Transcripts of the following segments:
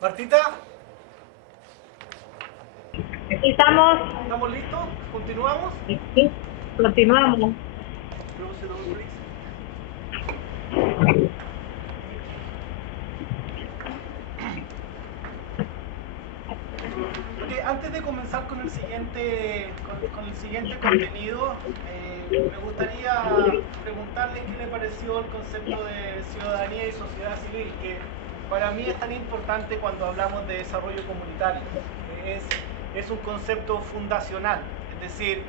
Martita, Aquí estamos. ¿estamos listos? ¿Continuamos? Sí, continuamos. Close the door, please. Ok, antes de comenzar con el siguiente contenido, me gustaría preguntarles qué le pareció el concepto de ciudadanía y sociedad civil, que para mí es tan importante cuando hablamos de desarrollo comunitario. Es, es un concepto fundacional, es decir,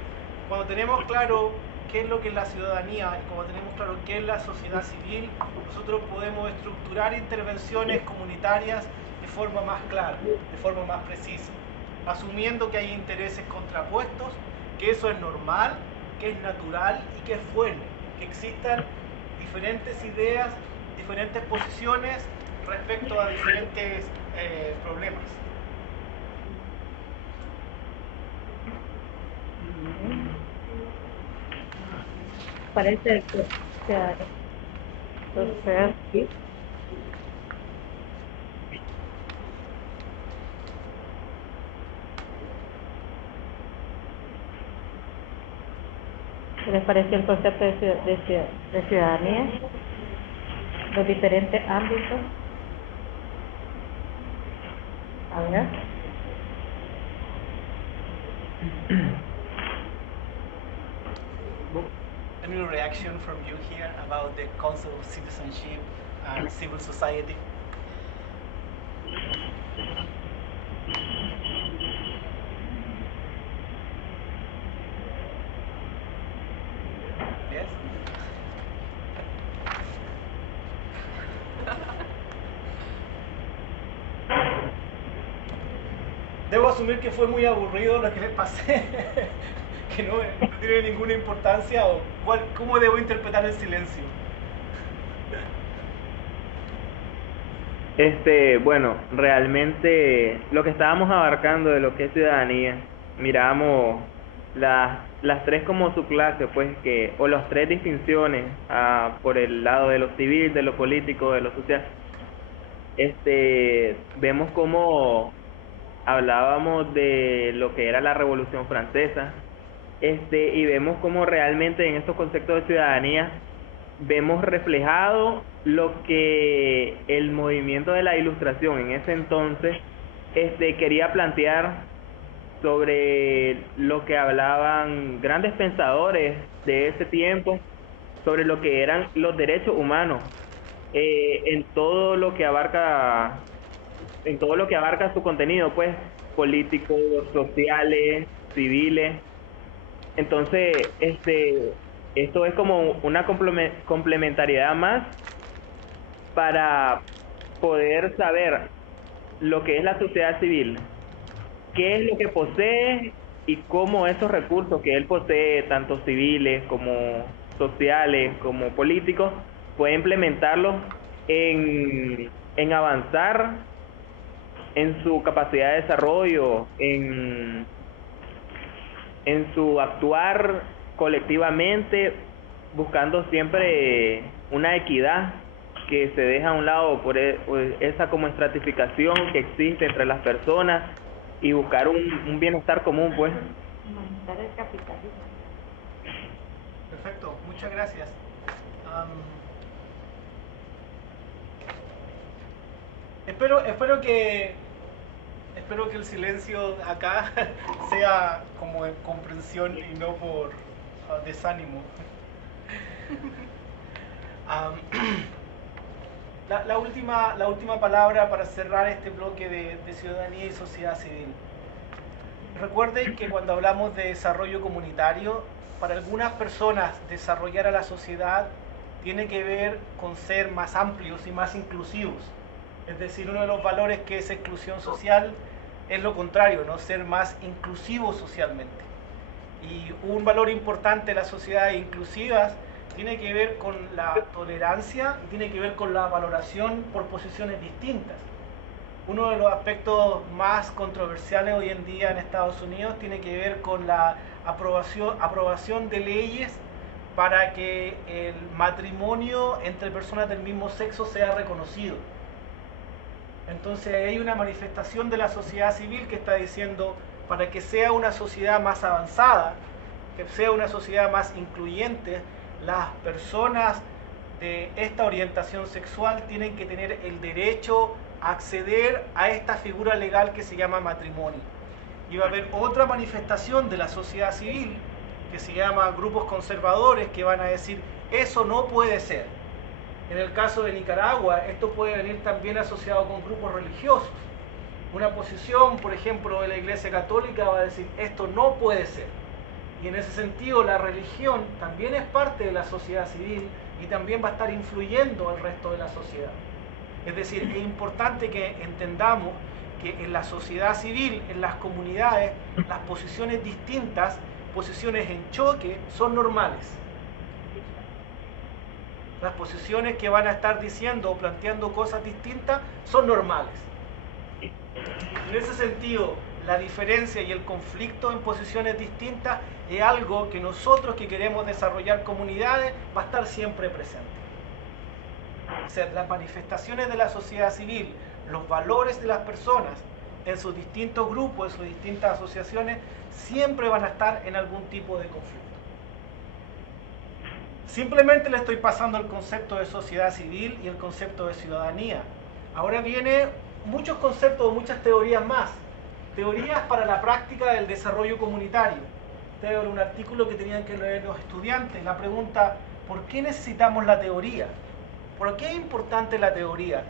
cuando tenemos claro qué es lo que es la ciudadanía y cuando tenemos claro qué es la sociedad civil, nosotros podemos estructurar intervenciones comunitarias de forma más clara, de forma más precisa, asumiendo que hay intereses contrapuestos, que eso es normal, que es natural y que es bueno, que existan diferentes ideas, diferentes posiciones respecto a diferentes problemas. Parece que sea, entonces, sí. ¿Qué les pareció el concepto de ciudadanía? Los diferentes ámbitos. A ver. Any reaction from you here about the concept of citizenship and civil society? Yes? Debo asumir que fue muy aburrido lo que les pasé, que no tiene ninguna importancia, o ¿cómo debo interpretar el silencio? Bueno, realmente lo que estábamos abarcando de lo que es ciudadanía, miramos las tres como subclase, pues o las tres distinciones, por el lado de lo civil, de lo político, de lo social. Vemos cómo hablábamos de lo que era la Revolución Francesa, y vemos cómo realmente en estos conceptos de ciudadanía vemos reflejado lo que el movimiento de la Ilustración en ese entonces quería plantear sobre lo que hablaban grandes pensadores de ese tiempo, sobre lo que eran los derechos humanos, en todo lo que abarca su contenido, pues políticos, sociales, civiles. Entonces, esto es como una complementariedad más para poder saber lo que es la sociedad civil, qué es lo que posee y cómo esos recursos que él posee, tanto civiles como sociales como políticos, puede implementarlos en avanzar en su capacidad de desarrollo, en su actuar colectivamente, buscando siempre una equidad que se deja a un lado por esa como estratificación que existe entre las personas y buscar un bienestar común, pues. Aumentar el capitalismo. Perfecto, muchas gracias. Espero que el silencio acá sea como en comprensión y no por desánimo. La última palabra para cerrar este bloque de ciudadanía y sociedad civil. Recuerden que cuando hablamos de desarrollo comunitario, para algunas personas desarrollar a la sociedad tiene que ver con ser más amplios y más inclusivos. Es decir, uno de los valores que es exclusión social es lo contrario, ¿no? Ser más inclusivo socialmente. Y un valor importante de las sociedades inclusivas tiene que ver con la tolerancia y tiene que ver con la valoración por posiciones distintas. Uno de los aspectos más controversiales hoy en día en Estados Unidos tiene que ver con la aprobación de leyes para que el matrimonio entre personas del mismo sexo sea reconocido. Entonces hay una manifestación de la sociedad civil que está diciendo, para que sea una sociedad más avanzada, que sea una sociedad más incluyente, las personas de esta orientación sexual tienen que tener el derecho a acceder a esta figura legal que se llama matrimonio. Y va a haber otra manifestación de la sociedad civil que se llama grupos conservadores que van a decir, eso no puede ser. En el caso de Nicaragua, esto puede venir también asociado con grupos religiosos. Una posición, por ejemplo, de la Iglesia Católica va a decir, esto no puede ser. Y en ese sentido, la religión también es parte de la sociedad civil y también va a estar influyendo al resto de la sociedad. Es decir, es importante que entendamos que en la sociedad civil, en las comunidades, las posiciones distintas, posiciones en choque, son normales. Las posiciones que van a estar diciendo o planteando cosas distintas son normales. En ese sentido, la diferencia y el conflicto en posiciones distintas es algo que nosotros que queremos desarrollar comunidades va a estar siempre presente. O sea, las manifestaciones de la sociedad civil, los valores de las personas en sus distintos grupos, en sus distintas asociaciones, siempre van a estar en algún tipo de conflicto. Simplemente le estoy pasando el concepto de sociedad civil y el concepto de ciudadanía. Ahora viene muchos conceptos, muchas teorías más. Teorías para la práctica del desarrollo comunitario. Este era un artículo que tenían que leer los estudiantes. La pregunta, ¿por qué necesitamos la teoría? ¿Por qué es importante la teoría?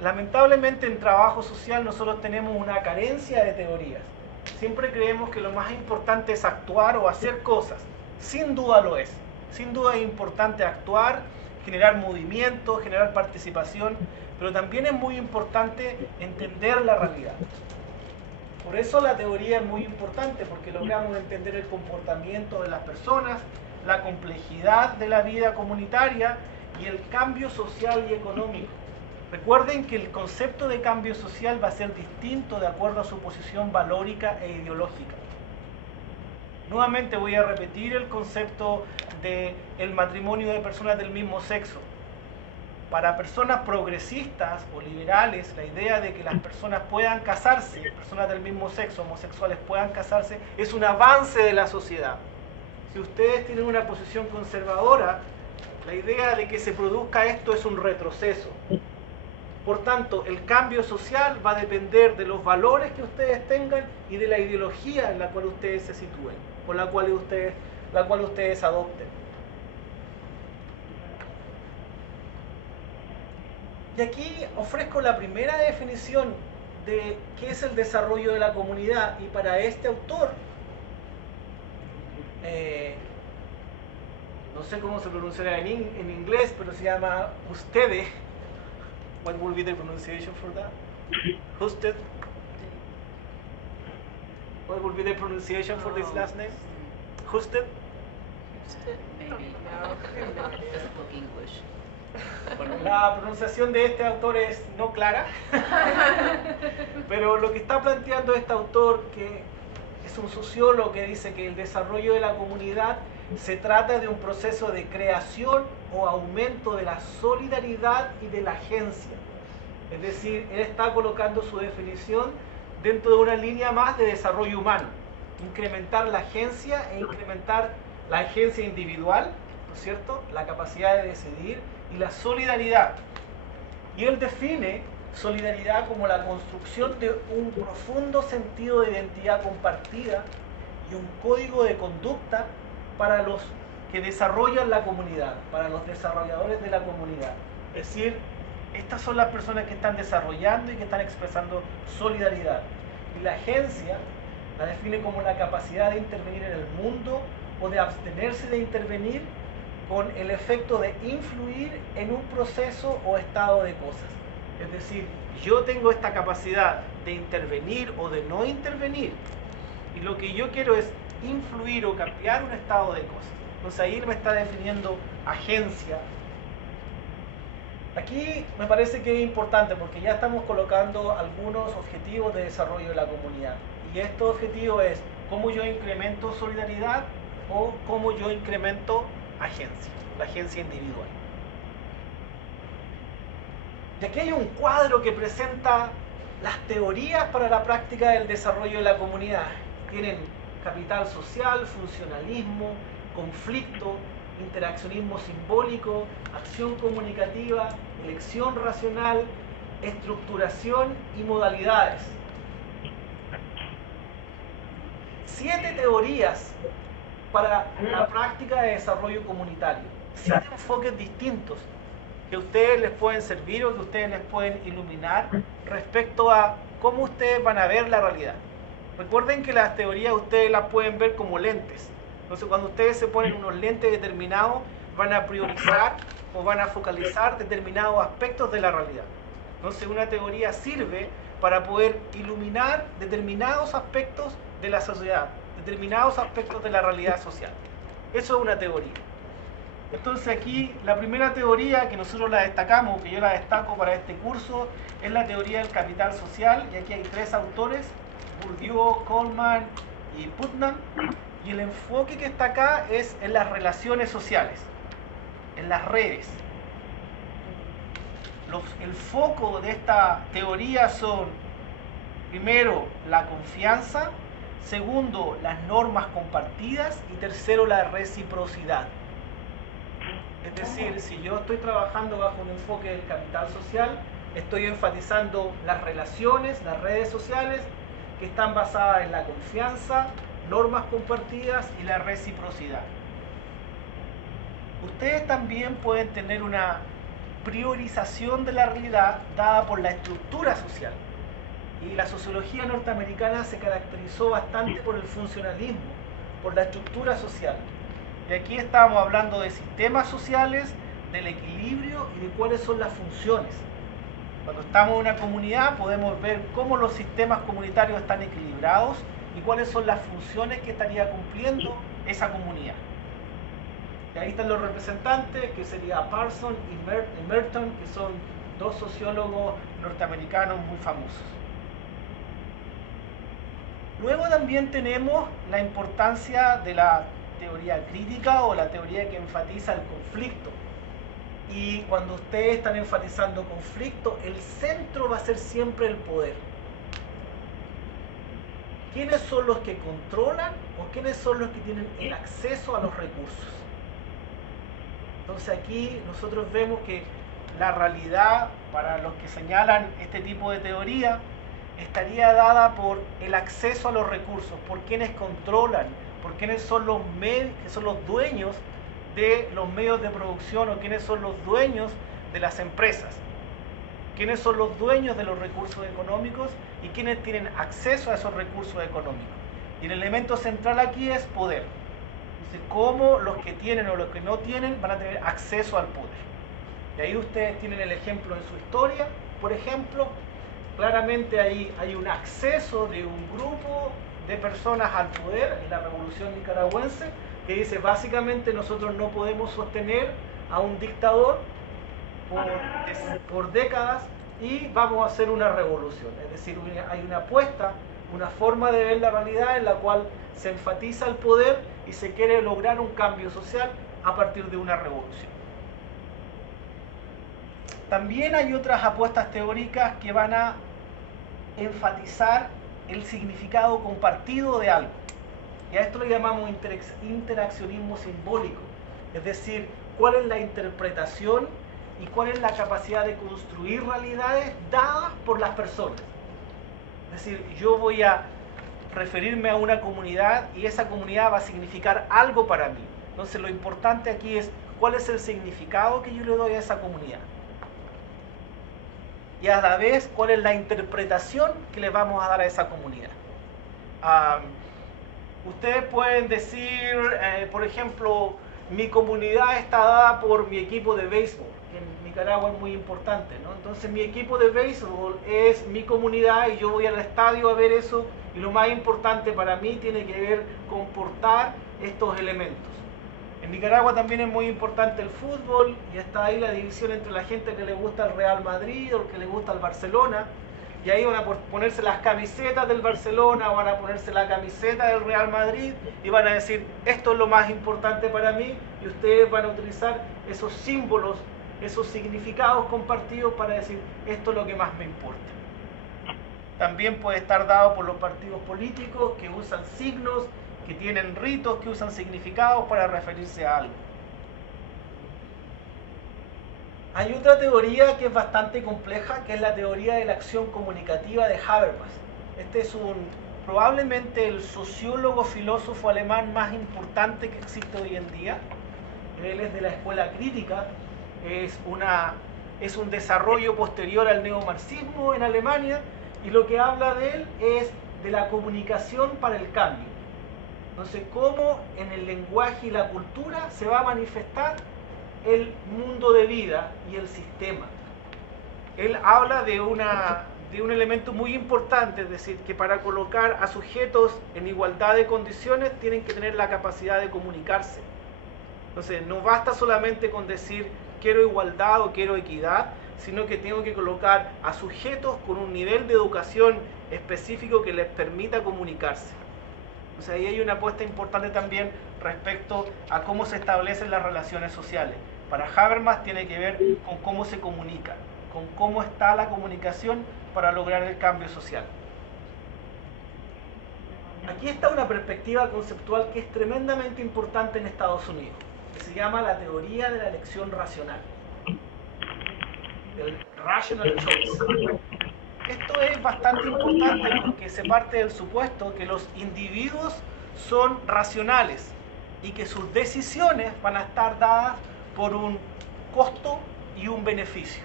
Lamentablemente en trabajo social nosotros tenemos una carencia de teorías. Siempre creemos que lo más importante es actuar o hacer cosas. Sin duda lo es. Sin duda es importante actuar, generar movimiento, generar participación, pero también es muy importante entender la realidad. Por eso la teoría es muy importante, porque logramos entender el comportamiento de las personas, la complejidad de la vida comunitaria y el cambio social y económico. Recuerden que el concepto de cambio social va a ser distinto de acuerdo a su posición valórica e ideológica. Nuevamente voy a repetir el concepto del matrimonio de personas del mismo sexo. Para personas progresistas o liberales, la idea de que las personas puedan casarse, personas del mismo sexo, homosexuales puedan casarse, es un avance de la sociedad. Si ustedes tienen una posición conservadora, la idea de que se produzca esto es un retroceso. Por tanto, el cambio social va a depender de los valores que ustedes tengan y de la ideología en la cual ustedes se sitúen, o la cual ustedes adopten. Y aquí ofrezco la primera definición de qué es el desarrollo de la comunidad, y para este autor, no sé cómo se pronunciará en inglés, pero se llama Hustede. What will be the pronunciation for that? Husted. What will be the pronunciation for this last name? Husted. Maybe. No. Doesn't look English. Bueno, la pronunciación de este autor es no clara, pero lo que está planteando este autor, que es un sociólogo, que dice que el desarrollo de la comunidad se trata de un proceso de creación o aumento de la solidaridad y de la agencia. Es decir, él está colocando su definición dentro de una línea más de desarrollo humano. Incrementar la agencia e incrementar la agencia individual, ¿no es cierto?, la capacidad de decidir y la solidaridad. Y él define solidaridad como la construcción de un profundo sentido de identidad compartida y un código de conducta para los que desarrollan la comunidad, para los desarrolladores de la comunidad. Es decir, estas son las personas que están desarrollando y que están expresando solidaridad. Y la agencia la define como la capacidad de intervenir en el mundo o de abstenerse de intervenir con el efecto de influir en un proceso o estado de cosas. Es decir, yo tengo esta capacidad de intervenir o de no intervenir, y lo que yo quiero es influir o cambiar un estado de cosas. Entonces ahí me está definiendo agencia. Aquí me parece que es importante porque ya estamos colocando algunos objetivos de desarrollo de la comunidad. Y estos objetivos es cómo yo incremento solidaridad o cómo yo incremento agencia, la agencia individual. Y aquí hay un cuadro que presenta las teorías para la práctica del desarrollo de la comunidad. Tienen capital social, funcionalismo, conflicto, interaccionismo simbólico, acción comunicativa, elección racional, estructuración y modalidades. 7 teorías para la práctica de desarrollo comunitario. 7 enfoques distintos que a ustedes les pueden servir o que ustedes les pueden iluminar respecto a cómo ustedes van a ver la realidad. Recuerden que las teorías ustedes las pueden ver como lentes. Entonces, cuando ustedes se ponen unos lentes determinados, van a priorizar o van a focalizar determinados aspectos de la realidad. Entonces, una teoría sirve para poder iluminar determinados aspectos de la sociedad, determinados aspectos de la realidad social. Eso es una teoría. Entonces aquí la primera teoría que nosotros la destacamos, que yo la destaco para este curso, es la teoría del capital social, y aquí hay 3 autores, Bourdieu, Coleman y Putnam, y el enfoque que está acá es en las relaciones sociales, en las redes. El foco de esta teoría son, primero, la confianza, segundo, las normas compartidas y tercero, la reciprocidad. Es decir, si yo estoy trabajando bajo un enfoque del capital social, estoy enfatizando las relaciones, las redes sociales, que están basadas en la confianza, normas compartidas y la reciprocidad. Ustedes también pueden tener una priorización de la realidad dada por la estructura social. Y la sociología norteamericana se caracterizó bastante por el funcionalismo, por la estructura social. Y aquí estamos hablando de sistemas sociales, del equilibrio y de cuáles son las funciones. Cuando estamos en una comunidad podemos ver cómo los sistemas comunitarios están equilibrados y cuáles son las funciones que estaría cumpliendo esa comunidad. Y ahí están los representantes, que sería Parsons y Merton, que son 2 sociólogos norteamericanos muy famosos. Luego también tenemos la importancia de la teoría crítica o la teoría que enfatiza el conflicto. Y cuando ustedes están enfatizando conflicto, el centro va a ser siempre el poder. ¿Quiénes son los que controlan o quiénes son los que tienen el acceso a los recursos? Entonces aquí nosotros vemos que la realidad, para los que señalan este tipo de teoría, estaría dada por el acceso a los recursos, por quienes controlan, por quienes son los medios, que son los dueños de los medios de producción, o quienes son los dueños de las empresas, quienes son los dueños de los recursos económicos y quienes tienen acceso a esos recursos económicos. Y el elemento central aquí es poder. Entonces, cómo los que tienen o los que no tienen van a tener acceso al poder. Y ahí ustedes tienen el ejemplo en su historia, por ejemplo. Claramente ahí hay un acceso de un grupo de personas al poder en la Revolución Nicaragüense, que dice básicamente nosotros no podemos sostener a un dictador por décadas y vamos a hacer una revolución. Es decir, hay una apuesta, una forma de ver la realidad en la cual se enfatiza el poder y se quiere lograr un cambio social a partir de una revolución. También hay otras apuestas teóricas que van a enfatizar el significado compartido de algo. Y a esto lo llamamos interaccionismo simbólico. Es decir, cuál es la interpretación y cuál es la capacidad de construir realidades dadas por las personas. Es decir, yo voy a referirme a una comunidad y esa comunidad va a significar algo para mí. Entonces lo importante aquí es cuál es el significado que yo le doy a esa comunidad. Y a la vez, cuál es la interpretación que le vamos a dar a esa comunidad. Ustedes pueden decir, por ejemplo, mi comunidad está dada por mi equipo de béisbol, que en Nicaragua es muy importante, ¿no? Entonces mi equipo de béisbol es mi comunidad y yo voy al estadio a ver eso, y lo más importante para mí tiene que ver con portar estos elementos. En Nicaragua también es muy importante el fútbol y está ahí la división entre la gente que le gusta el Real Madrid o el que le gusta el Barcelona, y ahí van a ponerse las camisetas del Barcelona, van a ponerse la camiseta del Real Madrid y van a decir esto es lo más importante para mí, y ustedes van a utilizar esos símbolos esos significados compartidos para decir esto es lo que más me importa. También puede estar dado por los partidos políticos que usan signos, que tienen ritos, que usan significados para referirse a algo. Hay otra teoría que es bastante compleja, que es la teoría de la acción comunicativa de Habermas. Este es probablemente el sociólogo filósofo alemán más importante que existe hoy en día. Él es de la escuela crítica, es un desarrollo posterior al neomarxismo en Alemania, y lo que habla de él es de la comunicación para el cambio. Entonces, cómo en el lenguaje y la cultura se va a manifestar el mundo de vida y el sistema. Él habla de un elemento muy importante, es decir, que para colocar a sujetos en igualdad de condiciones tienen que tener la capacidad de comunicarse. Entonces, no basta solamente con decir quiero igualdad o quiero equidad, sino que tengo que colocar a sujetos con un nivel de educación específico que les permita comunicarse. O sea, ahí hay una apuesta importante también respecto a cómo se establecen las relaciones sociales. Para Habermas tiene que ver con cómo se comunica, con cómo está la comunicación para lograr el cambio social. Aquí está una perspectiva conceptual que es tremendamente importante en Estados Unidos, que se llama la teoría de la elección racional, el rational choice. Esto es bastante importante porque se parte del supuesto que los individuos son racionales y que sus decisiones van a estar dadas por un costo y un beneficio.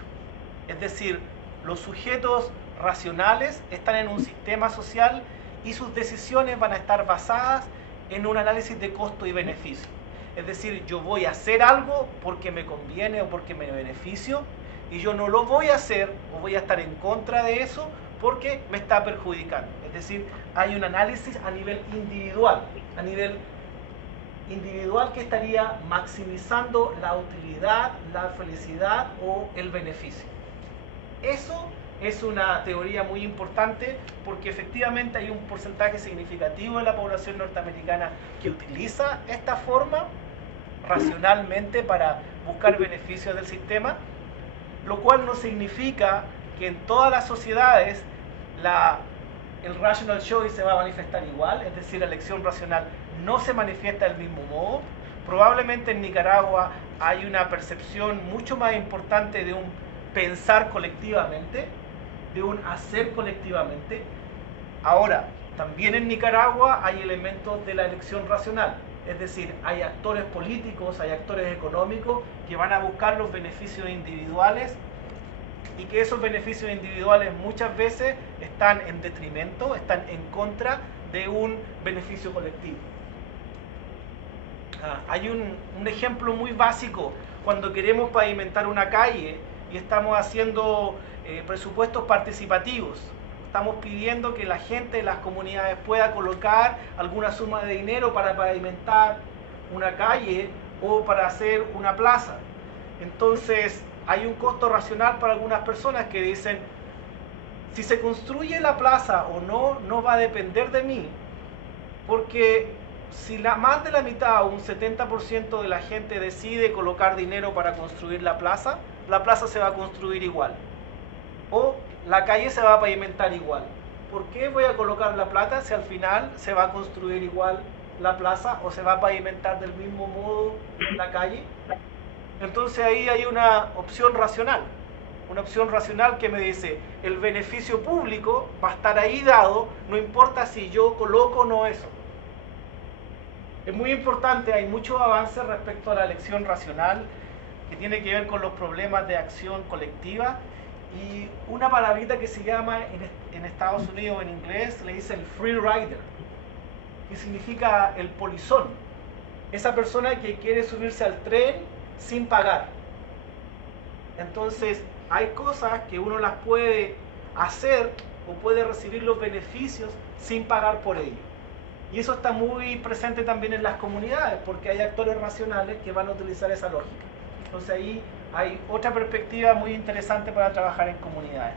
Es decir, los sujetos racionales están en un sistema social y sus decisiones van a estar basadas en un análisis de costo y beneficio. Es decir, yo voy a hacer algo porque me conviene o porque me beneficio, y yo no lo voy a hacer o voy a estar en contra de eso porque me está perjudicando. Es decir, hay un análisis a nivel individual, que estaría maximizando la utilidad, la felicidad o el beneficio. Eso es una teoría muy importante porque efectivamente hay un porcentaje significativo de la población norteamericana que utiliza esta forma racionalmente para buscar beneficios del sistema, lo cual no significa que en todas las sociedades el rational choice se va a manifestar igual, es decir, la elección racional no se manifiesta del mismo modo. Probablemente en Nicaragua hay una percepción mucho más importante de un pensar colectivamente, de un hacer colectivamente. Ahora, también en Nicaragua hay elementos de la elección racional, es decir, hay actores políticos, hay actores económicos que van a buscar los beneficios individuales y que esos beneficios individuales muchas veces están en detrimento, están en contra de un beneficio colectivo. Hay un ejemplo muy básico cuando queremos pavimentar una calle y estamos haciendo presupuestos participativos. Estamos pidiendo que la gente de las comunidades pueda colocar alguna suma de dinero para pavimentar una calle o para hacer una plaza. Entonces, hay un costo racional para algunas personas que dicen, si se construye la plaza o no, no va a depender de mí, porque si más de la mitad o un 70% de la gente decide colocar dinero para construir la plaza se va a construir igual. O la calle se va a pavimentar igual. ¿Por qué voy a colocar la plata si al final se va a construir igual la plaza o se va a pavimentar del mismo modo la calle? Entonces ahí hay una opción racional que me dice, el beneficio público va a estar ahí dado, no importa si yo coloco o no eso. Es muy importante, hay muchos avances respecto a la elección racional que tiene que ver con los problemas de acción colectiva, y una palabrita que se llama en Estados Unidos en inglés le dice el free rider, que significa el polizón, esa persona que quiere subirse al tren sin pagar. Entonces hay cosas que uno las puede hacer o puede recibir los beneficios sin pagar por ello. Y eso está muy presente también en las comunidades, porque hay actores racionales que van a utilizar esa lógica. Entonces ahí hay otra perspectiva muy interesante para trabajar en comunidades.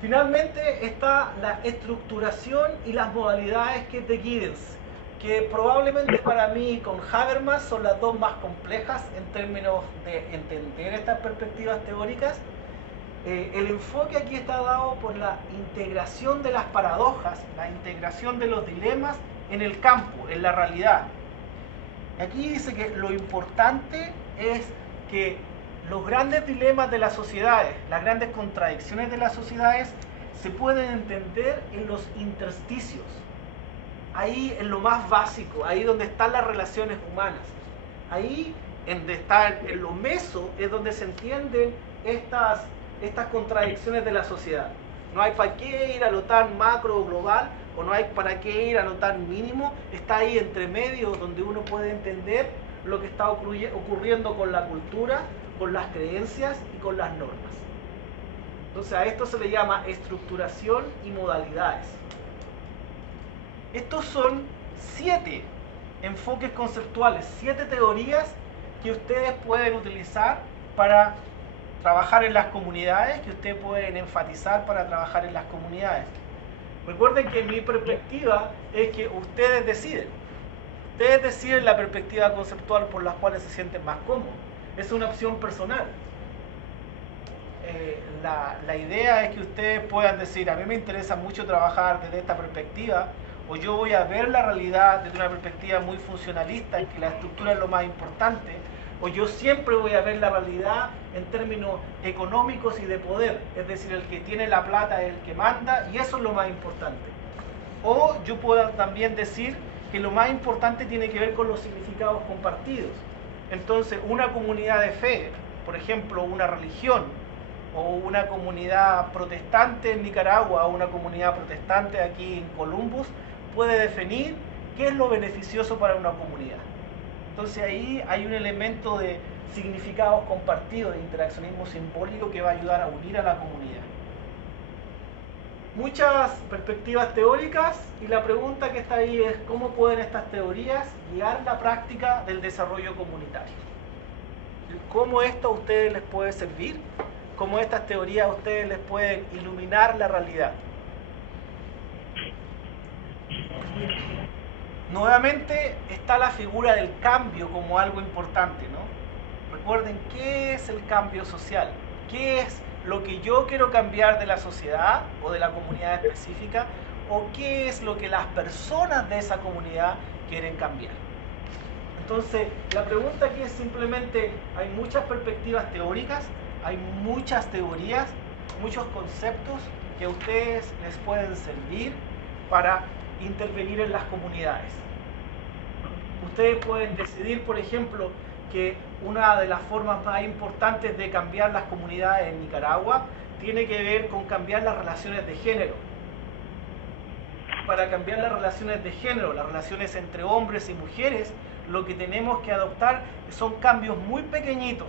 Finalmente está la estructuración y las modalidades, que es de Giddens. que probablemente para mí con Habermas son las dos más complejas en términos de entender estas perspectivas teóricas. El enfoque aquí está dado por la integración de las paradojas, la integración de los dilemas en el campo, en la realidad. Aquí dice que lo importante es que los grandes dilemas de las sociedades, las grandes contradicciones de las sociedades, se pueden entender en los intersticios, ahí en lo más básico, ahí donde están las relaciones humanas, ahí donde está en lo meso es donde se entienden estas contradicciones de la sociedad. No hay para qué ir a lo tan macro o global, o no hay para qué ir a lo tan mínimo, está ahí entre medio donde uno puede entender lo que está ocurriendo con la cultura, con las creencias y con las normas. Entonces a esto se le llama estructuración y modalidades. Estos son 7 enfoques conceptuales, 7 teorías que ustedes pueden utilizar para trabajar en las comunidades, que ustedes pueden enfatizar para trabajar en las comunidades. Recuerden que mi perspectiva es que ustedes deciden. Ustedes deciden la perspectiva conceptual por la cual se sienten más cómodos. Es una opción personal. La idea es que ustedes puedan decir, a mí me interesa mucho trabajar desde esta perspectiva, o yo voy a ver la realidad desde una perspectiva muy funcionalista, en que la estructura es lo más importante, o yo siempre voy a ver la realidad en términos económicos y de poder, es decir, el que tiene la plata es el que manda, y eso es lo más importante. O yo puedo también decir que lo más importante tiene que ver con los significados compartidos. Entonces, una comunidad de fe, por ejemplo, una religión, o una comunidad protestante en Nicaragua, o una comunidad protestante aquí en Columbus, puede definir qué es lo beneficioso para una comunidad. Entonces ahí hay un elemento de significados compartidos, de interaccionismo simbólico que va a ayudar a unir a la comunidad. Muchas perspectivas teóricas, y la pregunta que está ahí es cómo pueden estas teorías guiar la práctica del desarrollo comunitario. ¿Cómo esto a ustedes les puede servir? ¿Cómo estas teorías a ustedes les pueden iluminar la realidad? Nuevamente está la figura del cambio como algo importante, ¿no? Recuerden, ¿qué es el cambio social? ¿Qué es lo que yo quiero cambiar de la sociedad o de la comunidad específica? ¿O qué es lo que las personas de esa comunidad quieren cambiar? Entonces, la pregunta aquí es simplemente, hay muchas perspectivas teóricas, hay muchas teorías, muchos conceptos que a ustedes les pueden servir para intervenir en las comunidades. Ustedes pueden decidir, por ejemplo, que una de las formas más importantes de cambiar las comunidades en Nicaragua tiene que ver con cambiar las relaciones de género. Para cambiar las relaciones de género, las relaciones entre hombres y mujeres, lo que tenemos que adoptar son cambios muy pequeñitos.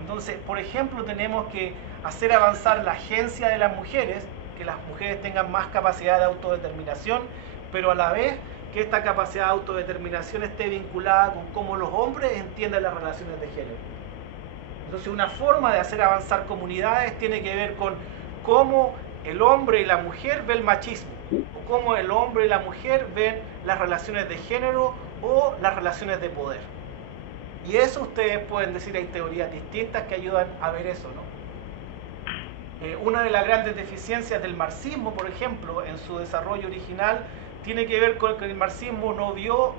Entonces, por ejemplo, tenemos que hacer avanzar la agencia de las mujeres, que las mujeres tengan más capacidad de autodeterminación, pero a la vez que esta capacidad de autodeterminación esté vinculada con cómo los hombres entienden las relaciones de género. Entonces, una forma de hacer avanzar comunidades tiene que ver con cómo el hombre y la mujer ven el machismo, o cómo el hombre y la mujer ven las relaciones de género o las relaciones de poder. Y eso ustedes pueden decir, hay teorías distintas que ayudan a ver eso, ¿no? Una de las grandes deficiencias del marxismo, por ejemplo, en su desarrollo original, tiene que ver con que el marxismo no vio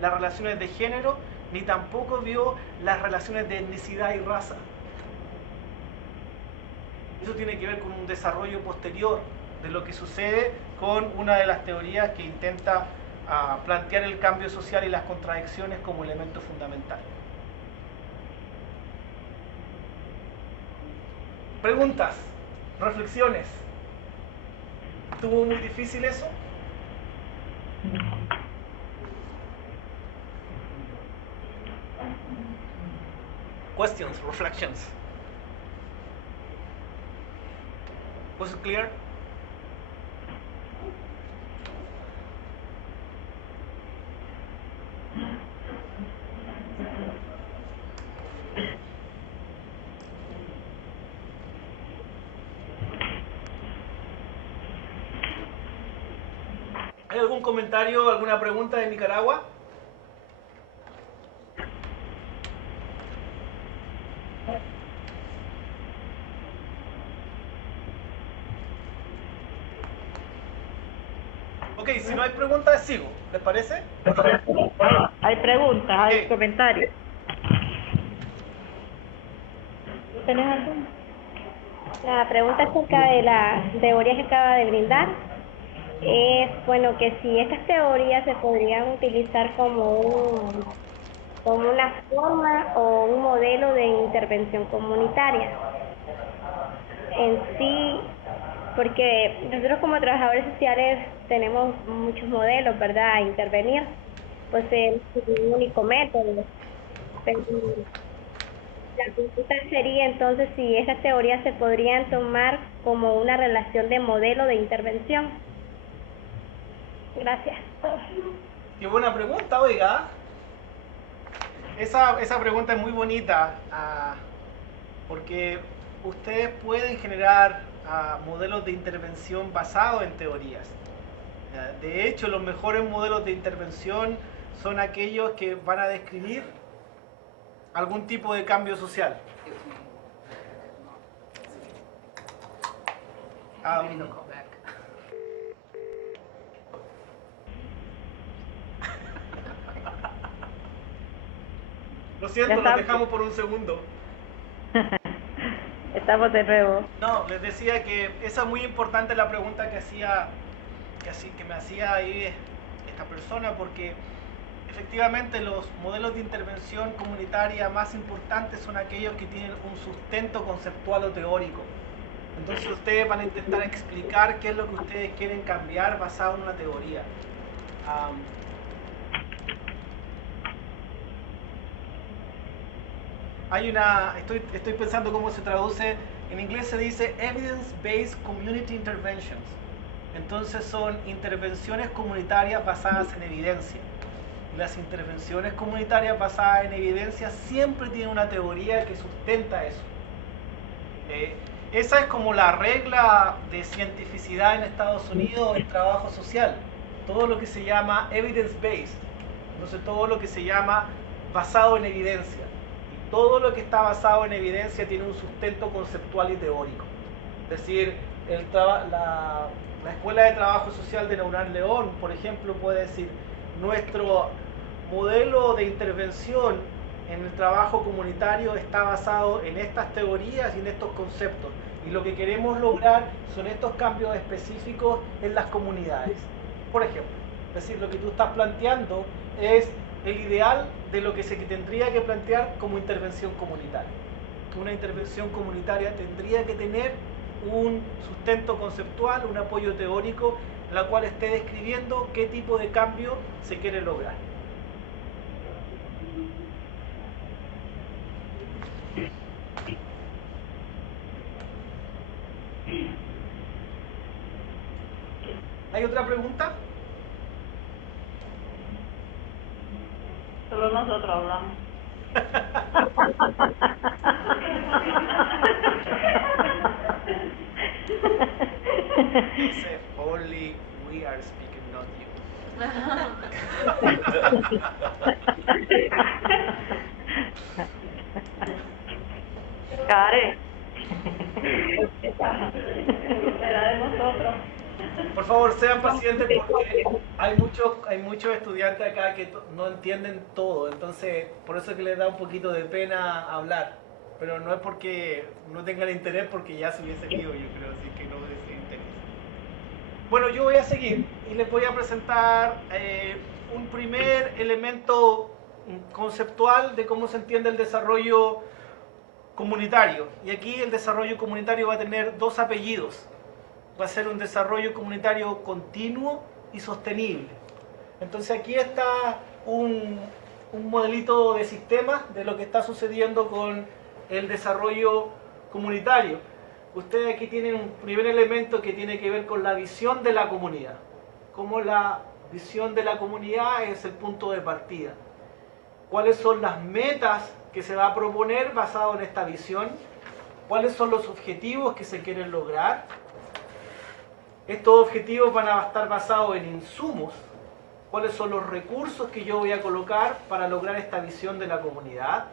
las relaciones de género, ni tampoco vio las relaciones de etnicidad y raza. Eso tiene que ver con un desarrollo posterior de lo que sucede con una de las teorías que intenta plantear el cambio social y las contradicciones como elemento fundamental. Preguntas, reflexiones. ¿Estuvo muy difícil eso? Questions, reflections. Was it clear? ¿Hay algún comentario, alguna pregunta de Nicaragua? Ok, si no hay preguntas, sigo. ¿Les parece? Hay preguntas, hay Ok. comentarios. ¿Tienes alguna? La pregunta acerca de la teoría que acaba de brindar es, bueno, que si estas teorías se podrían utilizar como una forma o un modelo de intervención comunitaria en sí, porque nosotros como trabajadores sociales tenemos muchos modelos, ¿verdad?, a intervenir, pues es un único método. Pero la pregunta sería entonces si esas teorías se podrían tomar como una relación de modelo de intervención. Gracias. Qué buena pregunta, oiga. Esa pregunta es muy bonita, porque ustedes pueden generar modelos de intervención basados en teorías. De hecho, los mejores modelos de intervención son aquellos que van a describir algún tipo de cambio social. Maybe they'll call back. Lo siento, Ya los está. dejamos por un segundo. Estamos de nuevo. No, les decía que esa es muy importante la pregunta que me hacía ahí esta persona, porque efectivamente los modelos de intervención comunitaria más importantes son aquellos que tienen un sustento conceptual o teórico. Entonces ustedes van a intentar explicar qué es lo que ustedes quieren cambiar basado en una teoría. Estoy pensando cómo se traduce, en inglés se dice Evidence-Based Community Interventions. Entonces son intervenciones comunitarias basadas en evidencia. Y las intervenciones comunitarias basadas en evidencia siempre tienen una teoría que sustenta eso. Esa es como la regla de cientificidad en Estados Unidos en trabajo social. Todo lo que se llama evidence-based. Entonces todo lo que se llama basado en evidencia. Y todo lo que está basado en evidencia tiene un sustento conceptual y teórico. Es decir, la Escuela de Trabajo Social de Neurán León, por ejemplo, puede decir, nuestro modelo de intervención en el trabajo comunitario está basado en estas teorías y en estos conceptos. Y lo que queremos lograr son estos cambios específicos en las comunidades. Por ejemplo, es decir, lo que tú estás planteando es el ideal de lo que se tendría que plantear como intervención comunitaria. Una intervención comunitaria tendría que tener un sustento conceptual, un apoyo teórico, en la cual esté describiendo qué tipo de cambio se quiere lograr. ¿Hay otra pregunta? Solo nosotros hablamos. Dice, only we are speaking, not you. Care. Será de nosotros. Por favor, sean pacientes porque hay muchos estudiantes acá que no entienden todo, entonces por eso es que les da un poquito de pena hablar, pero no es porque no tengan interés, porque ya se hubiese ido, yo creo, así que no les interesa. Bueno, yo voy a seguir y les voy a presentar un primer elemento conceptual de cómo se entiende el desarrollo comunitario. Y aquí el desarrollo comunitario va a tener dos apellidos. Va a ser un desarrollo comunitario continuo y sostenible. Entonces aquí está un modelito de sistema de lo que está sucediendo con el desarrollo comunitario. Ustedes aquí tienen un primer elemento que tiene que ver con la visión de la comunidad. Cómo la visión de la comunidad es el punto de partida. ¿Cuáles son las metas que se va a proponer basado en esta visión? ¿Cuáles son los objetivos que se quieren lograr? Estos objetivos van a estar basados en insumos, cuáles son los recursos que yo voy a colocar para lograr esta visión de la comunidad.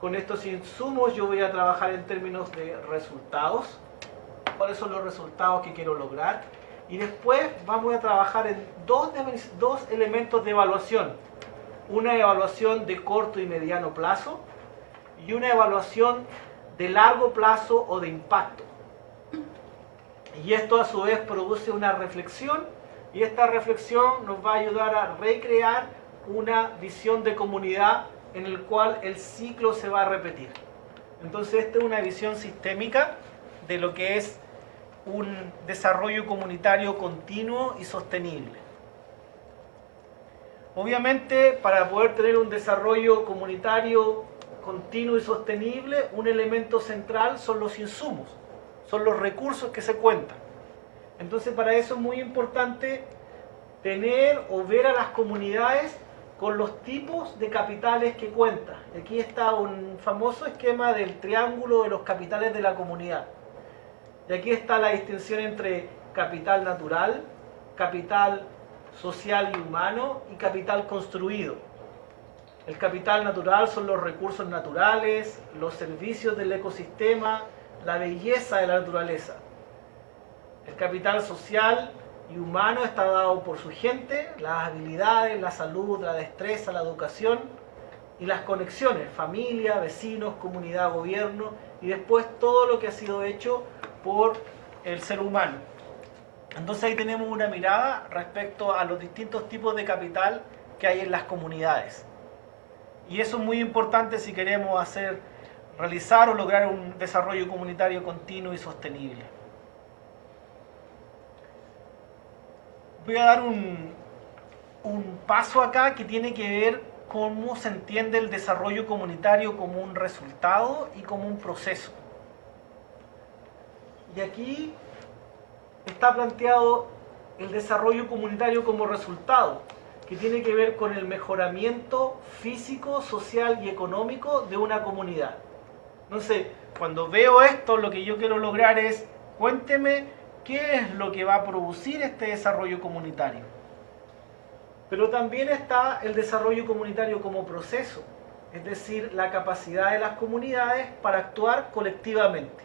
Con estos insumos yo voy a trabajar en términos de resultados, cuáles son los resultados que quiero lograr. Y después vamos a trabajar en dos elementos de evaluación. Una evaluación de corto y mediano plazo y una evaluación de largo plazo o de impacto. Y esto a su vez produce una reflexión y esta reflexión nos va a ayudar a recrear una visión de comunidad en el cual el ciclo se va a repetir. Entonces esta es una visión sistémica de lo que es un desarrollo comunitario continuo y sostenible. Obviamente, para poder tener un desarrollo comunitario continuo y sostenible, un elemento central son los insumos, son los recursos que se cuentan. Entonces, para eso es muy importante tener o ver a las comunidades con los tipos de capitales que cuentan. Aquí está un famoso esquema del triángulo de los capitales de la comunidad. Y aquí está la distinción entre capital natural, capital social y humano y capital construido. El capital natural son los recursos naturales, los servicios del ecosistema, la belleza de la naturaleza. El capital social y humano está dado por su gente, las habilidades, la salud, la destreza, la educación y las conexiones, familia, vecinos, comunidad, gobierno y después todo lo que ha sido hecho por el ser humano. Entonces ahí tenemos una mirada respecto a los distintos tipos de capital que hay en las comunidades. Y eso es muy importante si queremos realizar o lograr un desarrollo comunitario continuo y sostenible. Voy a dar un paso acá que tiene que ver cómo se entiende el desarrollo comunitario como un resultado y como un proceso. Y aquí está planteado el desarrollo comunitario como resultado, que tiene que ver con el mejoramiento físico, social y económico de una comunidad. Entonces, cuando veo esto, lo que yo quiero lograr es, cuénteme qué es lo que va a producir este desarrollo comunitario. Pero también está el desarrollo comunitario como proceso, es decir, la capacidad de las comunidades para actuar colectivamente.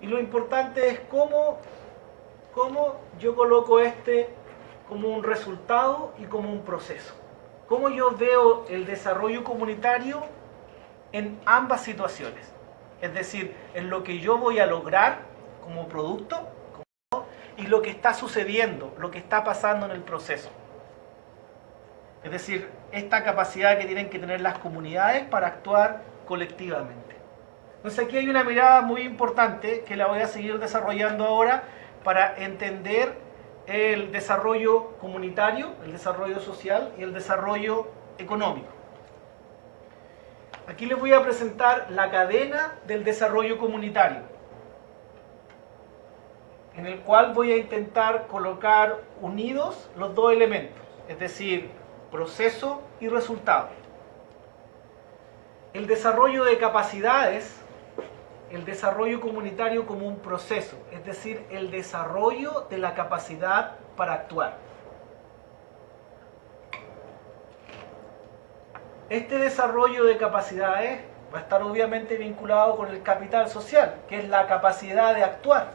Y lo importante es cómo yo coloco como un resultado y como un proceso. Cómo yo veo el desarrollo comunitario en ambas situaciones. Es decir, en lo que yo voy a lograr como producto y lo que está sucediendo, lo que está pasando en el proceso. Es decir, esta capacidad que tienen que tener las comunidades para actuar colectivamente. Entonces aquí hay una mirada muy importante que la voy a seguir desarrollando ahora para entender el desarrollo comunitario, el desarrollo social y el desarrollo económico. Aquí les voy a presentar la cadena del desarrollo comunitario, en el cual voy a intentar colocar unidos los dos elementos, es decir, proceso y resultado. El desarrollo de capacidades, el desarrollo comunitario como un proceso, es decir, el desarrollo de la capacidad para actuar. Este desarrollo de capacidades va a estar obviamente vinculado con el capital social, que es la capacidad de actuar.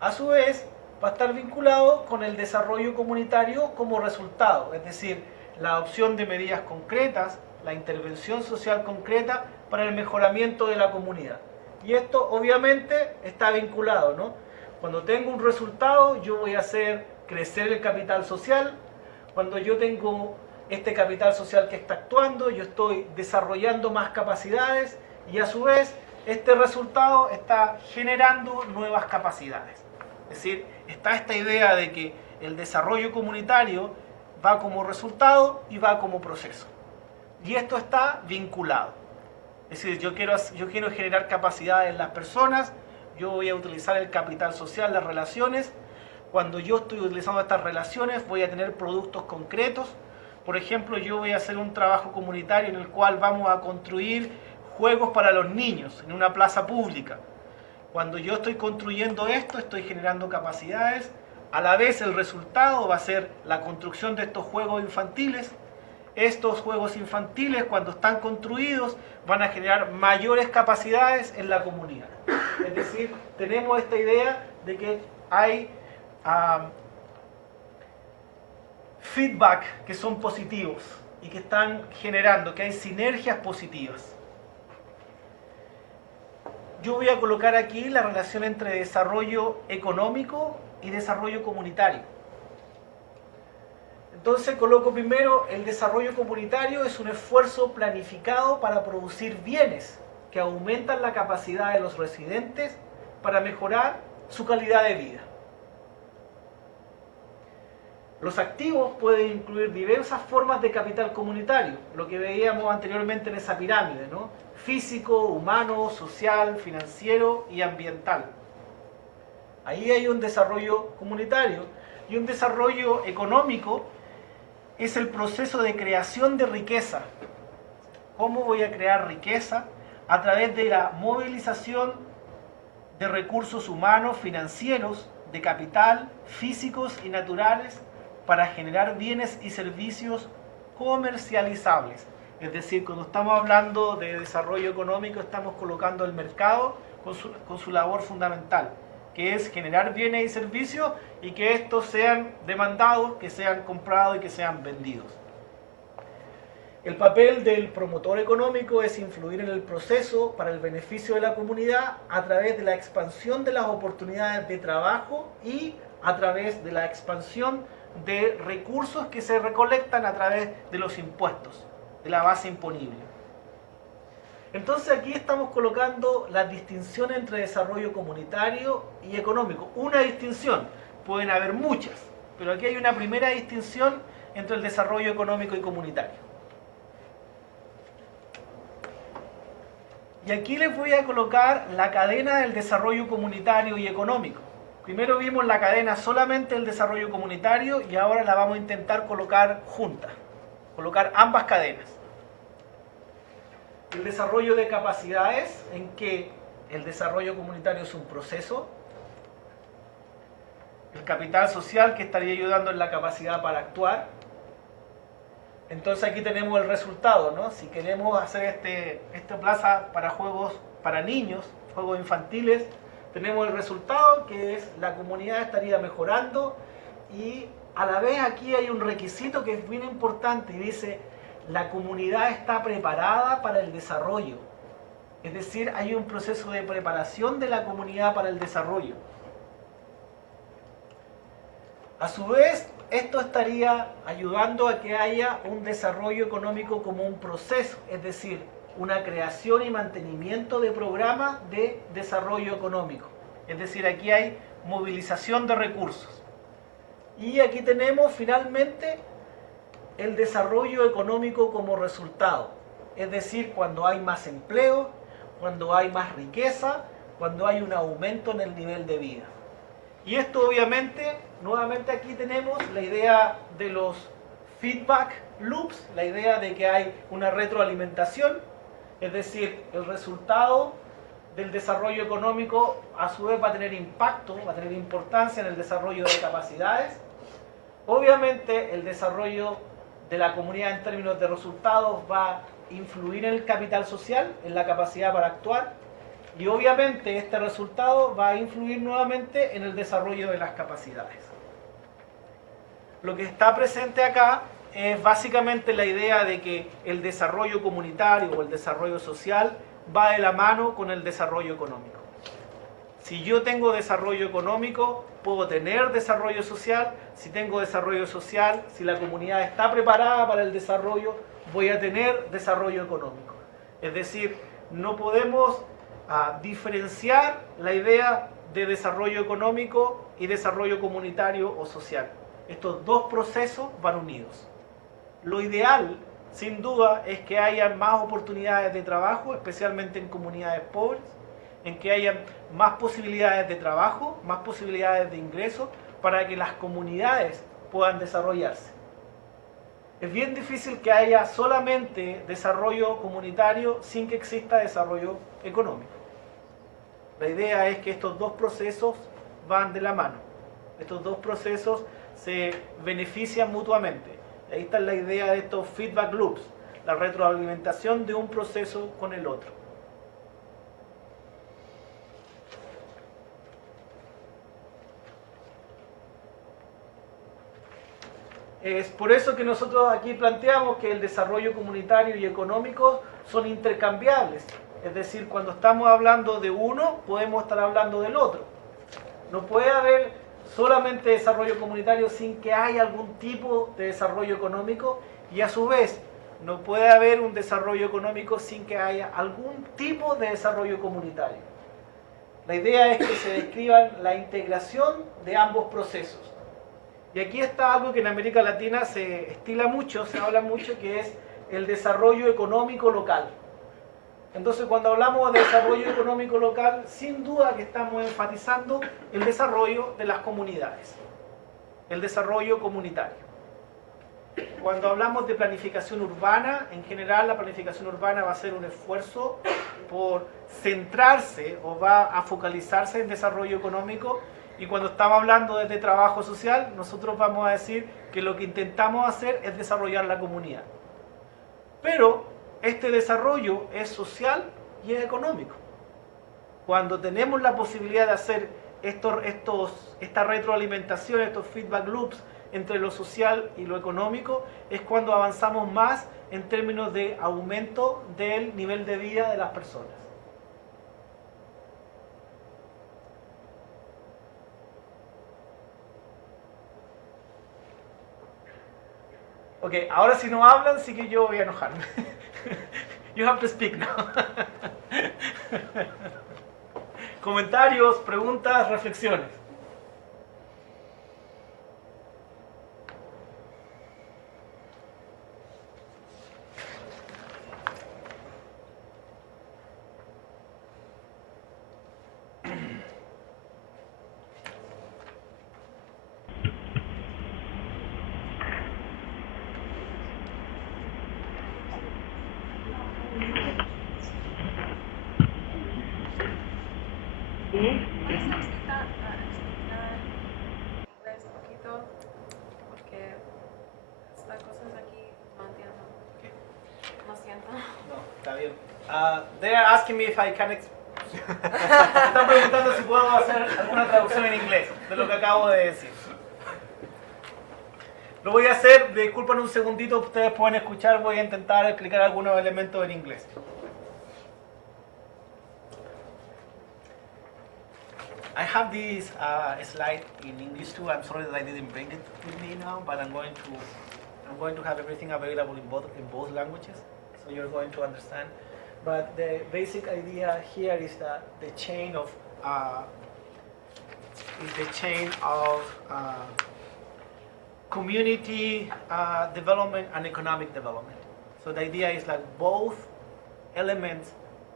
A su vez, va a estar vinculado con el desarrollo comunitario como resultado, es decir, la adopción de medidas concretas, la intervención social concreta para el mejoramiento de la comunidad. Y esto obviamente está vinculado, ¿no? Cuando tengo un resultado, yo voy a hacer crecer el capital social. Cuando yo tengo este capital social que está actuando, yo estoy desarrollando más capacidades y a su vez este resultado está generando nuevas capacidades. Es decir, está esta idea de que el desarrollo comunitario va como resultado y va como proceso. Y esto está vinculado. Es decir, yo quiero generar capacidades en las personas, yo voy a utilizar el capital social, las relaciones. Cuando yo estoy utilizando estas relaciones voy a tener productos concretos. Por ejemplo, yo voy a hacer un trabajo comunitario en el cual vamos a construir juegos para los niños en una plaza pública. Cuando yo estoy construyendo esto, estoy generando capacidades. A la vez el resultado va a ser la construcción de estos juegos infantiles. Estos juegos infantiles, cuando están construidos, van a generar mayores capacidades en la comunidad. Es decir, tenemos esta idea de que hay feedback que son positivos y que están generando, que hay sinergias positivas. Yo voy a colocar aquí la relación entre desarrollo económico y desarrollo comunitario. Entonces coloco primero el desarrollo comunitario es un esfuerzo planificado para producir bienes que aumentan la capacidad de los residentes para mejorar su calidad de vida. Los activos pueden incluir diversas formas de capital comunitario, lo que veíamos anteriormente en esa pirámide, ¿no? Físico, humano, social, financiero y ambiental. Ahí hay un desarrollo comunitario y un desarrollo económico es el proceso de creación de riqueza. ¿Cómo voy a crear riqueza? A través de la movilización de recursos humanos, financieros, de capital, físicos y naturales para generar bienes y servicios comercializables. Es decir, cuando estamos hablando de desarrollo económico, estamos colocando el mercado con su labor fundamental, que es generar bienes y servicios y que estos sean demandados, que sean comprados y que sean vendidos. El papel del promotor económico es influir en el proceso para el beneficio de la comunidad a través de la expansión de las oportunidades de trabajo y a través de la expansión de recursos que se recolectan a través de los impuestos, de la base imponible. Entonces aquí estamos colocando la distinción entre desarrollo comunitario y económico. Una distinción, pueden haber muchas, pero aquí hay una primera distinción entre el desarrollo económico y comunitario. Y aquí les voy a colocar la cadena del desarrollo comunitario y económico. Primero vimos la cadena solamente del desarrollo comunitario y ahora la vamos a intentar colocar juntas, colocar ambas cadenas. El desarrollo de capacidades, en que el desarrollo comunitario es un proceso. El capital social, que estaría ayudando en la capacidad para actuar. Entonces aquí tenemos el resultado, ¿no? Si queremos hacer esta plaza para juegos para niños, juegos infantiles, tenemos el resultado que es la comunidad estaría mejorando y a la vez aquí hay un requisito que es bien importante y dice la comunidad está preparada para el desarrollo. Es decir, hay un proceso de preparación de la comunidad para el desarrollo. A su vez, esto estaría ayudando a que haya un desarrollo económico como un proceso, es decir, una creación y mantenimiento de programas de desarrollo económico. Es decir, aquí hay movilización de recursos. Y aquí tenemos finalmente el desarrollo económico como resultado. Es decir, cuando hay más empleo, cuando hay más riqueza, cuando hay un aumento en el nivel de vida. Y esto obviamente, nuevamente aquí tenemos la idea de los feedback loops, la idea de que hay una retroalimentación. Es decir, el resultado del desarrollo económico a su vez va a tener impacto, va a tener importancia en el desarrollo de capacidades. Obviamente el desarrollo de la comunidad en términos de resultados va a influir en el capital social, en la capacidad para actuar. Y obviamente este resultado va a influir nuevamente en el desarrollo de las capacidades. Lo que está presente acá es básicamente la idea de que el desarrollo comunitario o el desarrollo social va de la mano con el desarrollo económico. Si yo tengo desarrollo económico, puedo tener desarrollo social. Si tengo desarrollo social, si la comunidad está preparada para el desarrollo, voy a tener desarrollo económico. Es decir, no podemos diferenciar la idea de desarrollo económico y desarrollo comunitario o social. Estos dos procesos van unidos. Lo ideal, sin duda, es que haya más oportunidades de trabajo, especialmente en comunidades pobres, en que haya más posibilidades de trabajo, más posibilidades de ingreso, para que las comunidades puedan desarrollarse. Es bien difícil que haya solamente desarrollo comunitario sin que exista desarrollo económico. La idea es que estos dos procesos van de la mano. Estos dos procesos se benefician mutuamente. Ahí está la idea de estos feedback loops, la retroalimentación de un proceso con el otro. Es por eso que nosotros aquí planteamos que el desarrollo comunitario y económico son intercambiables. Es decir, cuando estamos hablando de uno, podemos estar hablando del otro. No puede haber solamente desarrollo comunitario sin que haya algún tipo de desarrollo económico, y a su vez no puede haber un desarrollo económico sin que haya algún tipo de desarrollo comunitario. La idea es que se describa la integración de ambos procesos. Y aquí está algo que en América Latina se estila mucho, se habla mucho, que es el desarrollo económico local. Entonces, cuando hablamos de desarrollo económico local, sin duda que estamos enfatizando el desarrollo de las comunidades, el desarrollo comunitario. Cuando hablamos de planificación urbana, en general la planificación urbana va a ser un esfuerzo por centrarse o va a focalizarse en desarrollo económico, y cuando estamos hablando de trabajo social, nosotros vamos a decir que lo que intentamos hacer es desarrollar la comunidad. Pero este desarrollo es social y es económico. Cuando tenemos la posibilidad de hacer esta retroalimentación, estos feedback loops entre lo social y lo económico, es cuando avanzamos más en términos de aumento del nivel de vida de las personas. Ok, ahora si no hablan, sí que yo voy a enojarme. You have to speak now. Comentarios, preguntas, reflexiones. ¿Puedes explicar inglés un poquito? Porque estas cosas aquí no entiendo. Lo siento. No, está bien. They are asking me if I can... Están preguntando si puedo hacer alguna traducción en inglés de lo que acabo de decir. Lo voy a hacer, disculpen un segundito, ustedes pueden escuchar, voy a intentar explicar algunos elementos en inglés. I have this slide in English too. I'm sorry that I didn't bring it with me now, but I'm going to have everything available in both languages, so you're going to understand. But the basic idea here is that the chain of community development and economic development. So the idea is that both elements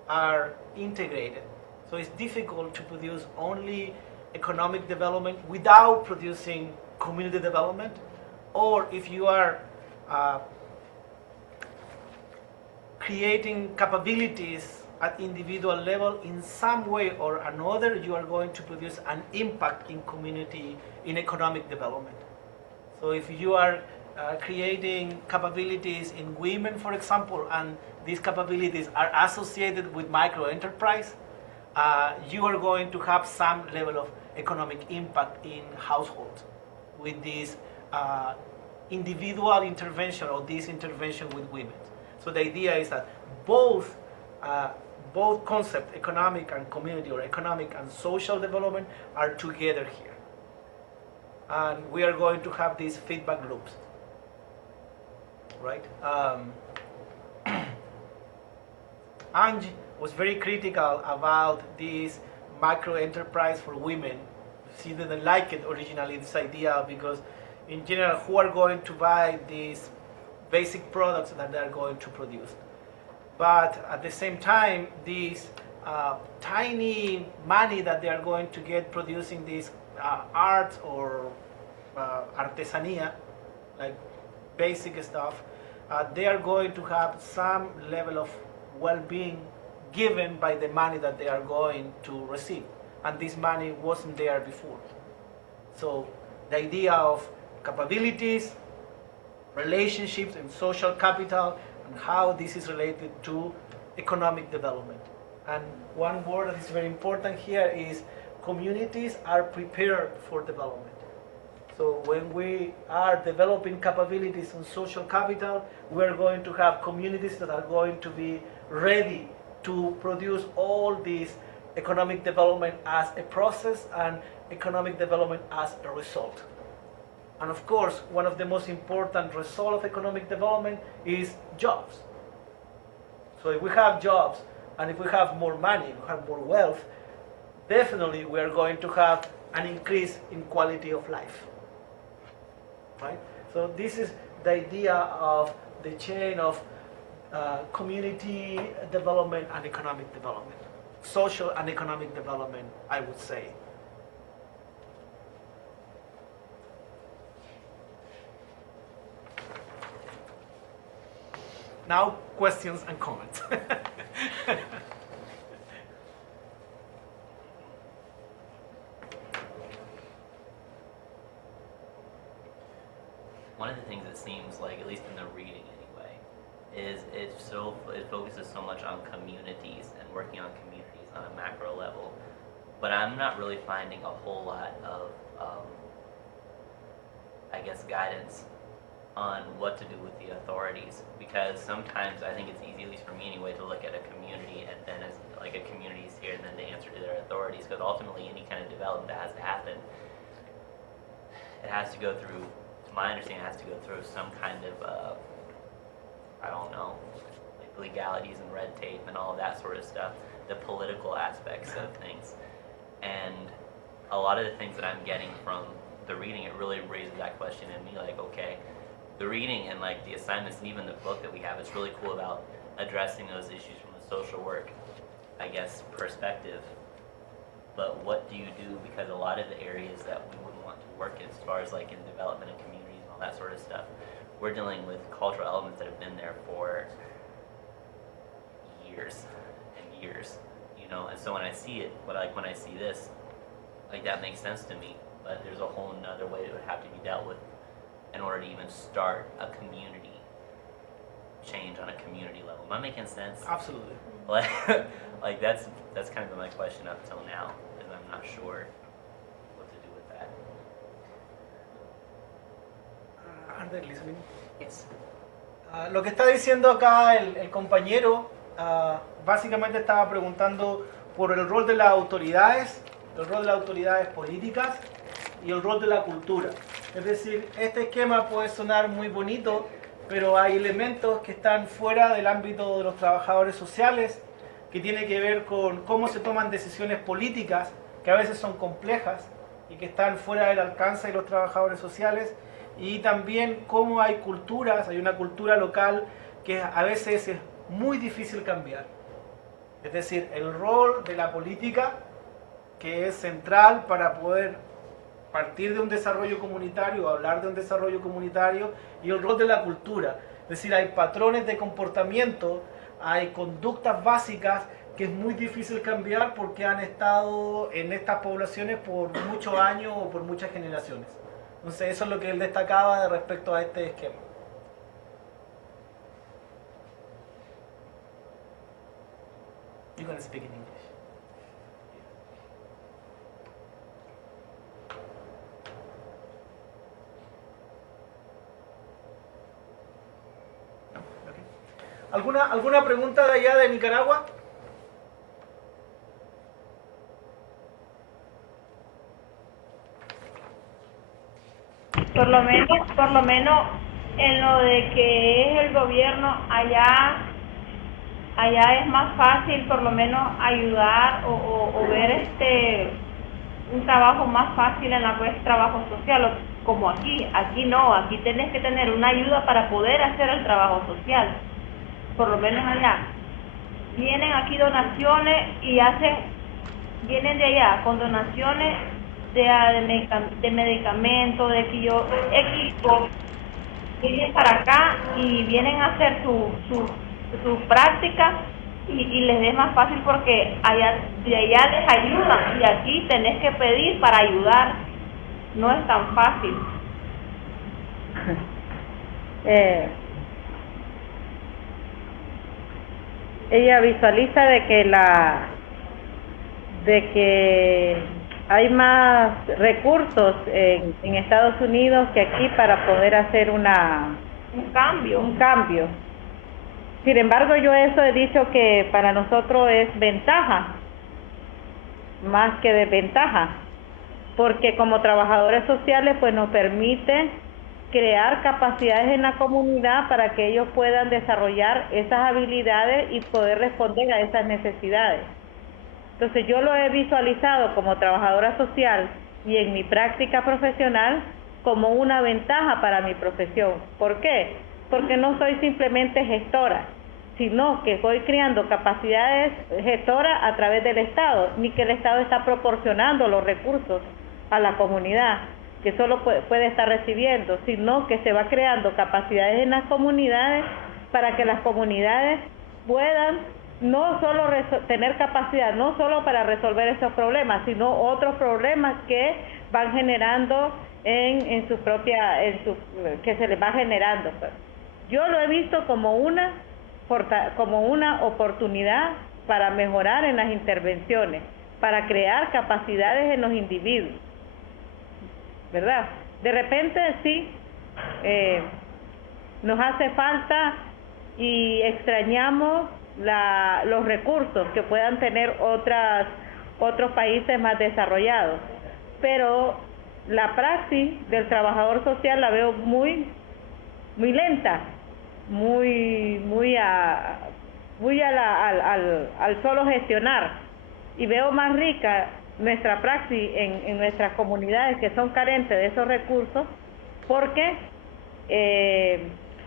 are integrated. So it's difficult to produce only economic development without producing community development, or if you are creating capabilities at individual level in some way or another, you are going to produce an impact in community, in economic development. So if you are creating capabilities in women, for example, and these capabilities are associated with micro-enterprise, you are going to have some level of economic impact in households with this individual intervention or this intervention with women. So the idea is that both concepts, economic and community, or economic and social development, are together here. And we are going to have these feedback loops, right? Angie was very critical about this micro enterprise for women. She didn't like it originally, this idea, because in general, who are going to buy these basic products that they are going to produce? But at the same time, this tiny money that they are going to get producing this art or artesanía, like basic stuff, they are going to have some level of well-being given by the money that they are going to receive. And this money wasn't there before. So the idea of capabilities, relationships, and social capital, and how this is related to economic development. And one word that is very important here is communities are prepared for development. So when we are developing capabilities and social capital, we're going to have communities that are going to be ready to produce all this economic development as a process and economic development as a result. And of course, one of the most important results of economic development is jobs. So if we have jobs, and if we have more money, if we have more wealth, definitely we are going to have an increase in quality of life. Right? So this is the idea of the chain of community development and economic development. Social and economic development, I would say. Now, questions and comments. One of the things it seems like, at least in the reading anyway, is it focuses so much on communities and working on communities on a macro level, but I'm not really finding a whole lot of, I guess, guidance on what to do with the authorities, because sometimes I think it's easy, at least for me anyway, to look at a community and then as like a community is here and then the answer to their authorities, because ultimately any kind of development that has to happen, it has to go through, to my understanding, it has to go through some kind of, I don't know, like legalities and red tape and all of that sort of stuff, the political aspects of things. And a lot of the things that I'm getting from the reading, it really raises that question in me, like, okay, the reading and like the assignments and even the book that we have, it's really cool about addressing those issues from a social work, I guess, perspective. But what do you do? Because a lot of the areas that we would want to work in, as far as like in development and communities and all that sort of stuff, we're dealing with cultural elements that have been there for years and years, you know. And so when I see it, when I see this, like that makes sense to me. But there's a whole nother way that would have to be dealt with in order to even start a community change on a community level. Am I making sense? Absolutely. Like that's kind of been my question up till now, is I'm not sure what to do with that. Are they listening? Yes. Lo que está diciendo acá el compañero, básicamente estaba preguntando por el rol de las autoridades, el rol de las autoridades políticas y el rol de la cultura. Es decir, este esquema puede sonar muy bonito, pero hay elementos que están fuera del ámbito de los trabajadores sociales, que tiene que ver con cómo se toman decisiones políticas, que a veces son complejas y que están fuera del alcance de los trabajadores sociales, y también cómo hay culturas, hay una cultura local que a veces es muy difícil cambiar. Es decir, el rol de la política, que es central para poder partir de un desarrollo comunitario, hablar de un desarrollo comunitario, y el rol de la cultura. Es decir, hay patrones de comportamiento, hay conductas básicas que es muy difícil cambiar porque han estado en estas poblaciones por muchos años o por muchas generaciones. Entonces eso es lo que él destacaba de respecto a este esquema. You're going to speak in English. ¿Alguna pregunta de allá de Nicaragua? Por lo menos en lo de que es el gobierno, allá es más fácil por lo menos ayudar o ver un trabajo más fácil en la pues trabajo social, como aquí no, aquí tenés que tener una ayuda para poder hacer el trabajo social. Por lo menos allá vienen aquí donaciones y vienen de allá con donaciones de medicamentos, de equipo, vienen para acá y vienen a hacer sus prácticas y les es más fácil porque de allá les ayudan y aquí tenés que pedir para ayudar. No es tan fácil. Ella visualiza de que hay más recursos en Estados Unidos que aquí para poder hacer un cambio. Sin embargo, yo eso he dicho que para nosotros es ventaja más que desventaja, porque como trabajadores sociales pues nos permite crear capacidades en la comunidad para que ellos puedan desarrollar esas habilidades y poder responder a esas necesidades. Entonces yo lo he visualizado como trabajadora social y en mi práctica profesional como una ventaja para mi profesión. ¿Por qué? Porque no soy simplemente gestora, sino que estoy creando capacidades gestoras a través del Estado, ni que el Estado está proporcionando los recursos a la comunidad, que solo puede estar recibiendo, sino que se va creando capacidades en las comunidades para que las comunidades puedan no solo tener capacidad, no solo para resolver esos problemas, sino otros problemas que van generando que se les va generando. Yo lo he visto como una oportunidad para mejorar en las intervenciones, para crear capacidades en los individuos, ¿verdad? De repente sí, nos hace falta y extrañamos los recursos que puedan tener otros países más desarrollados, pero la praxis del trabajador social la veo muy lenta, al solo gestionar, y veo más rica nuestra praxis en nuestras comunidades que son carentes de esos recursos, porque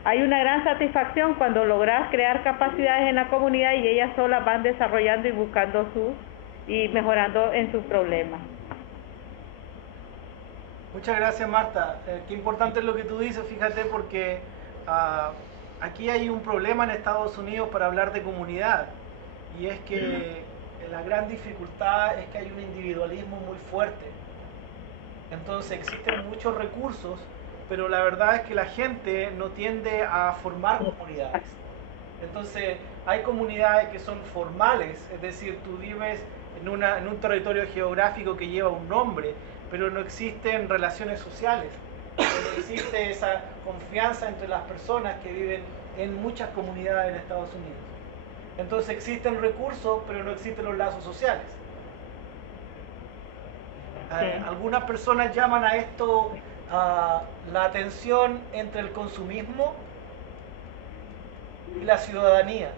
hay una gran satisfacción cuando logras crear capacidades en la comunidad y ellas solas van desarrollando y buscando y mejorando en sus problemas. Muchas gracias, Marta. Qué importante es lo que tú dices, fíjate, porque aquí hay un problema en Estados Unidos para hablar de comunidad, y es que la gran dificultad es que hay un individualismo muy fuerte. Entonces existen muchos recursos, pero la verdad es que la gente no tiende a formar comunidades. Entonces hay comunidades que son formales, es decir, tú vives en un territorio geográfico que lleva un nombre, pero no existen relaciones sociales, no existe esa confianza entre las personas que viven en muchas comunidades en Estados Unidos. Entonces existen recursos, pero no existen los lazos sociales. Algunas personas llaman a esto la tensión entre el consumismo y la ciudadanía,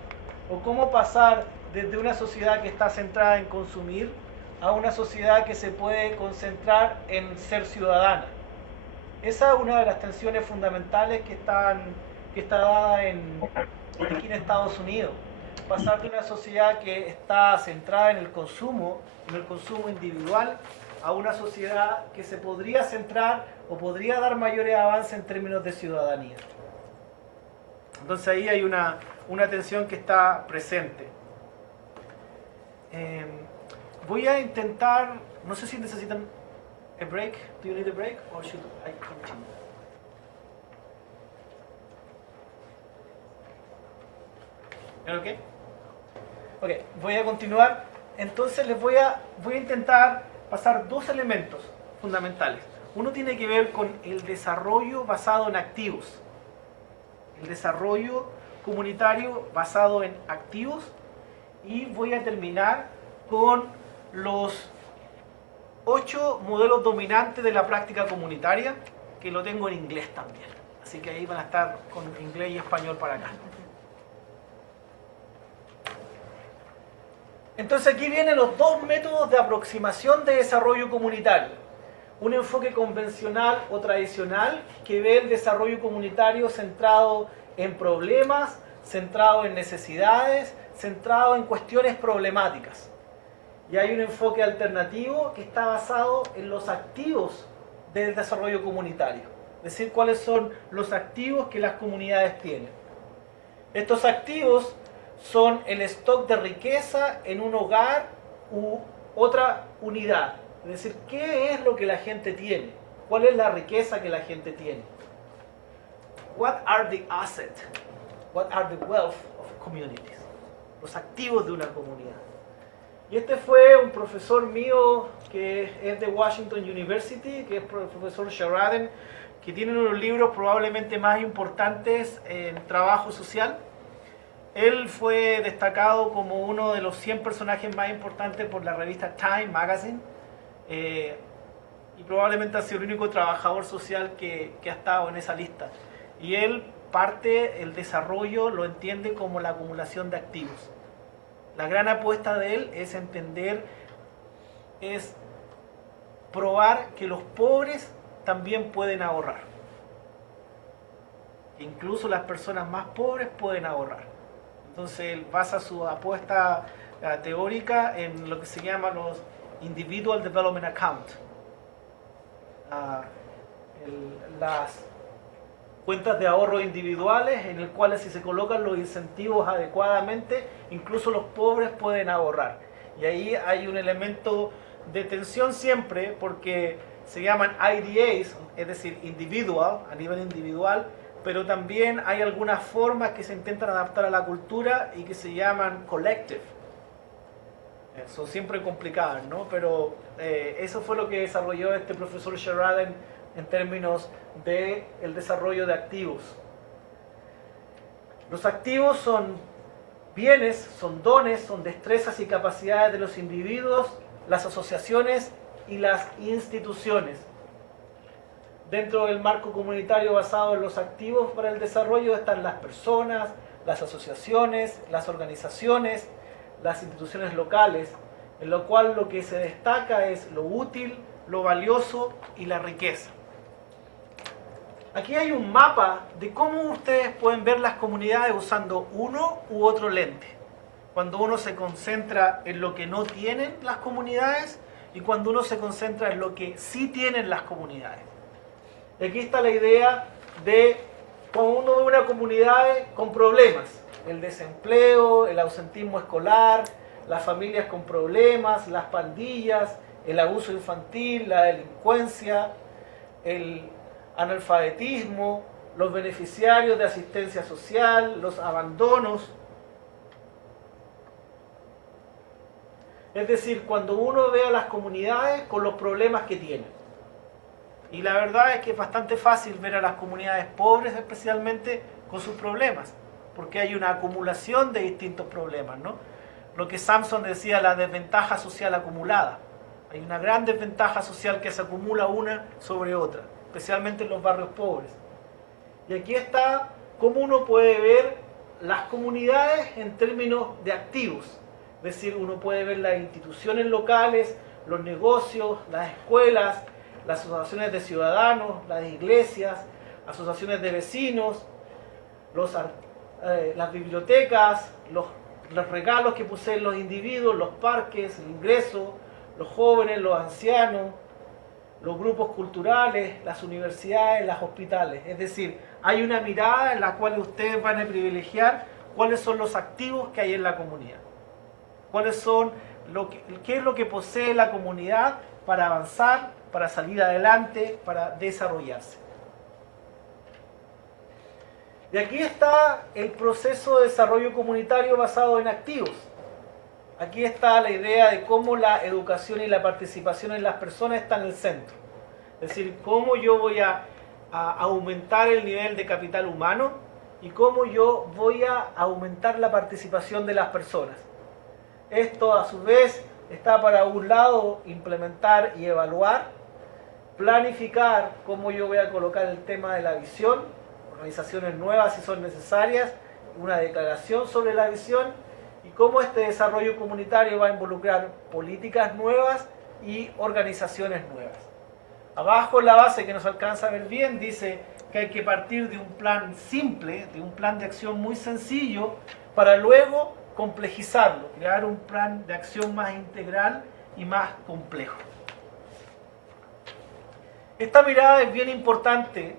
o cómo pasar desde una sociedad que está centrada en consumir a una sociedad que se puede concentrar en ser ciudadana. Esa es una de las tensiones fundamentales que está dada aquí en Estados Unidos. Pasar de una sociedad que está centrada en el consumo individual, a una sociedad que se podría centrar o podría dar mayores avances en términos de ciudadanía. Entonces ahí hay una tensión que está presente. Voy a intentar, no sé si necesitan a break. Do you need a break or should I continue? ¿Okay? Ok, voy a continuar. Entonces les voy a intentar pasar dos elementos fundamentales. Uno tiene que ver con el desarrollo basado en activos. El desarrollo comunitario basado en activos. Y voy a terminar con los 8 modelos dominantes de la práctica comunitaria, que lo tengo en inglés también. Así que ahí van a estar con inglés y español para acá. Entonces aquí vienen los dos métodos de aproximación de desarrollo comunitario. Un enfoque convencional o tradicional que ve el desarrollo comunitario centrado en problemas, centrado en necesidades, centrado en cuestiones problemáticas. Y hay un enfoque alternativo que está basado en los activos del desarrollo comunitario. Es decir, cuáles son los activos que las comunidades tienen. Estos activos son el stock de riqueza en un hogar u otra unidad. Es decir, ¿qué es lo que la gente tiene? ¿Cuál es la riqueza que la gente tiene? What are the assets? What are the wealth of communities? Los activos de una comunidad. Y este fue un profesor mío que es de Washington University, que es el profesor Sheridan, que tiene uno de los libros probablemente más importantes en trabajo social. Él fue destacado como uno de los 100 personajes más importantes por la revista Time Magazine, y probablemente ha sido el único trabajador social que ha estado en esa lista. Y él el desarrollo lo entiende como la acumulación de activos. La gran apuesta de él es entender, es probar que los pobres también pueden ahorrar. Incluso las personas más pobres pueden ahorrar. Entonces él basa su apuesta teórica en lo que se llama los Individual Development Account. Las cuentas de ahorro individuales en el cuales si se colocan los incentivos adecuadamente, incluso los pobres pueden ahorrar. Y ahí hay un elemento de tensión siempre porque se llaman IDAs, es decir, individual, a nivel individual, pero también hay algunas formas que se intentan adaptar a la cultura y que se llaman collective. Son siempre complicadas, ¿no? Pero eso fue lo que desarrolló este profesor Sheridan en términos del desarrollo de activos. Los activos son bienes, son dones, son destrezas y capacidades de los individuos, las asociaciones y las instituciones. Dentro del marco comunitario basado en los activos para el desarrollo están las personas, las asociaciones, las organizaciones, las instituciones locales, en lo cual lo que se destaca es lo útil, lo valioso y la riqueza. Aquí hay un mapa de cómo ustedes pueden ver las comunidades usando uno u otro lente. Cuando uno se concentra en lo que no tienen las comunidades y cuando uno se concentra en lo que sí tienen las comunidades. Y aquí está la idea de cuando uno ve una comunidad con problemas, el desempleo, el ausentismo escolar, las familias con problemas, las pandillas, el abuso infantil, la delincuencia, el analfabetismo, los beneficiarios de asistencia social, los abandonos. Es decir, cuando uno ve a las comunidades con los problemas que tienen. Y la verdad es que es bastante fácil ver a las comunidades pobres especialmente con sus problemas, porque hay una acumulación de distintos problemas, ¿no? Lo que Samson decía, la desventaja social acumulada. Hay una gran desventaja social que se acumula una sobre otra, especialmente en los barrios pobres. Y aquí está cómo uno puede ver las comunidades en términos de activos. Es decir, uno puede ver las instituciones locales, los negocios, las escuelas, las asociaciones de ciudadanos, las iglesias, asociaciones de vecinos, las bibliotecas, los regalos que poseen los individuos, los parques, el ingreso, los jóvenes, los ancianos, los grupos culturales, las universidades, los hospitales. Es decir, hay una mirada en la cual ustedes van a privilegiar cuáles son los activos que hay en la comunidad. ¿Qué es lo que posee la comunidad para avanzar, para salir adelante, para desarrollarse? Y aquí está el proceso de desarrollo comunitario basado en activos. Aquí está la idea de cómo la educación y la participación en las personas están en el centro. Es decir, cómo yo voy a aumentar el nivel de capital humano y cómo yo voy a aumentar la participación de las personas. Esto a su vez está para un lado implementar y evaluar, planificar cómo yo voy a colocar el tema de la visión, organizaciones nuevas si son necesarias, una declaración sobre la visión y cómo este desarrollo comunitario va a involucrar políticas nuevas y organizaciones nuevas. Abajo en la base que nos alcanza a ver bien dice que hay que partir de un plan simple, de un plan de acción muy sencillo para luego complejizarlo, crear un plan de acción más integral y más complejo. Esta mirada es bien importante.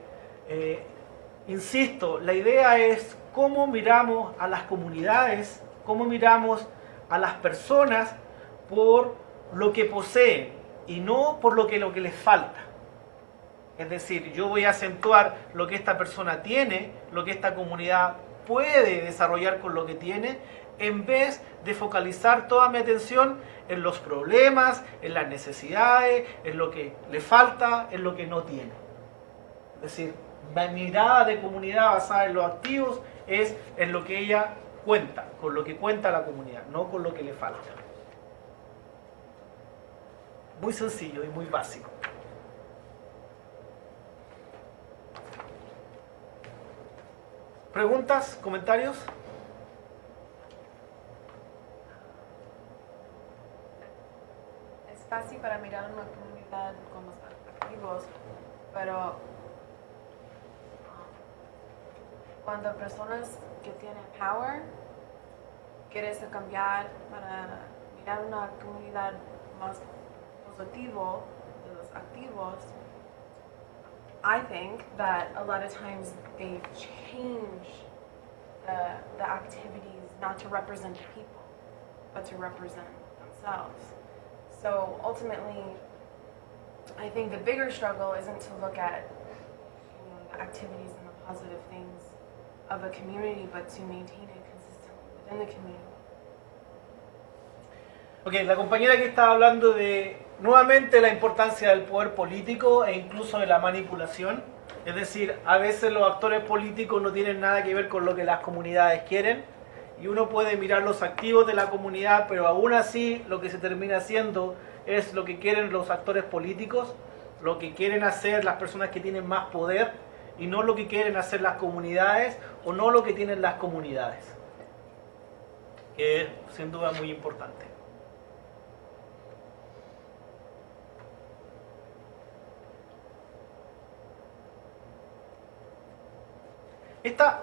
Insisto, la idea es cómo miramos a las comunidades cómo miramos a las personas por lo que poseen y no por lo que les falta. Es decir, yo voy a acentuar lo que esta persona tiene, lo que esta comunidad puede desarrollar con lo que tiene, en vez de focalizar toda mi atención en los problemas, en las necesidades, en lo que le falta, en lo que no tiene. Es decir, la mirada de comunidad basada en los activos es en lo que ella cuenta, con lo que cuenta la comunidad, no con lo que le falta. Muy sencillo y muy básico. ¿Preguntas? ¿Comentarios? Es fácil para mirar una comunidad con los activos, pero cuando personas que tienen power quieren cambiar para mirar una comunidad más positivo de los activos, I think that a lot of times they change the activities not to represent people, but to represent themselves. So ultimately, I think the bigger struggle isn't to look at the activities and the positive things of a community, but to maintain it consistently within the community. Ok, la compañera que estaba hablando de nuevamente la importancia del poder político e incluso de la manipulación. Es decir, a veces los actores políticos no tienen nada que ver con lo que las comunidades quieren y uno puede mirar los activos de la comunidad, pero aún así lo que se termina haciendo es lo que quieren los actores políticos, lo que quieren hacer las personas que tienen más poder y no lo que quieren hacer las comunidades o no lo que tienen las comunidades, que es sin duda muy importante.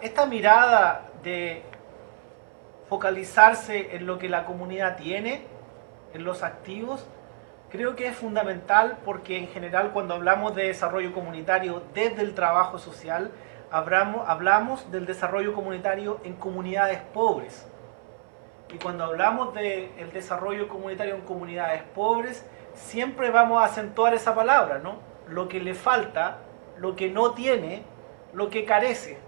Esta mirada de focalizarse en lo que la comunidad tiene, en los activos, creo que es fundamental porque en general cuando hablamos de desarrollo comunitario desde el trabajo social, hablamos del desarrollo comunitario en comunidades pobres. Y cuando hablamos del desarrollo comunitario en comunidades pobres, siempre vamos a acentuar esa palabra, ¿no? Lo que le falta, lo que no tiene, lo que carece.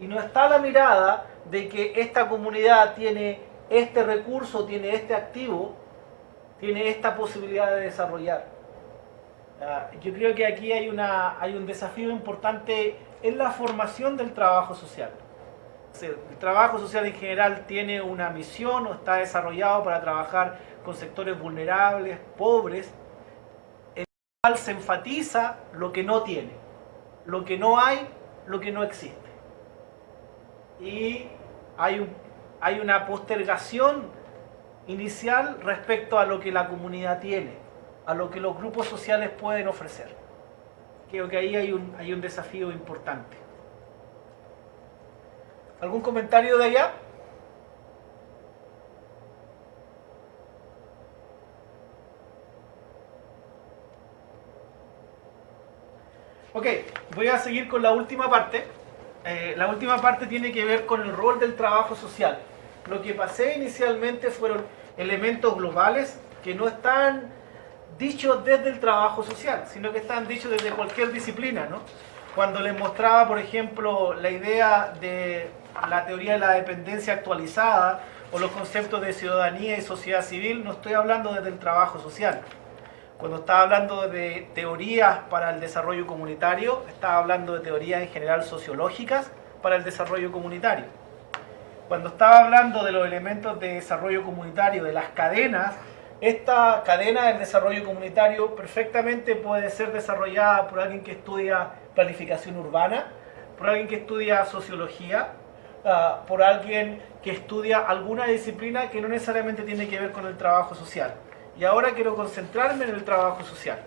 Y no está la mirada de que esta comunidad tiene este recurso, tiene este activo, tiene esta posibilidad de desarrollar. Yo creo que aquí hay un desafío importante en la formación del trabajo social. El trabajo social en general tiene una misión o está desarrollado para trabajar con sectores vulnerables, pobres, en el cual se enfatiza lo que no tiene, lo que no hay, lo que no existe. Y hay una postergación inicial respecto a lo que la comunidad tiene, a lo que los grupos sociales pueden ofrecer. Creo que ahí hay un desafío importante. ¿Algún comentario de allá? Ok, voy a seguir con la última parte. La última parte tiene que ver con el rol del trabajo social. Lo que pasé inicialmente fueron elementos globales que no están dichos desde el trabajo social, sino que están dichos desde cualquier disciplina, ¿no? Cuando les mostraba, por ejemplo, la idea de la teoría de la dependencia actualizada o los conceptos de ciudadanía y sociedad civil, no estoy hablando desde el trabajo social. Cuando estaba hablando de teorías para el desarrollo comunitario, estaba hablando de teorías en general sociológicas para el desarrollo comunitario. Cuando estaba hablando de los elementos de desarrollo comunitario, de las cadenas, esta cadena del desarrollo comunitario perfectamente puede ser desarrollada por alguien que estudia planificación urbana, por alguien que estudia sociología, por alguien que estudia alguna disciplina que no necesariamente tiene que ver con el trabajo social. Y ahora quiero concentrarme en el trabajo social.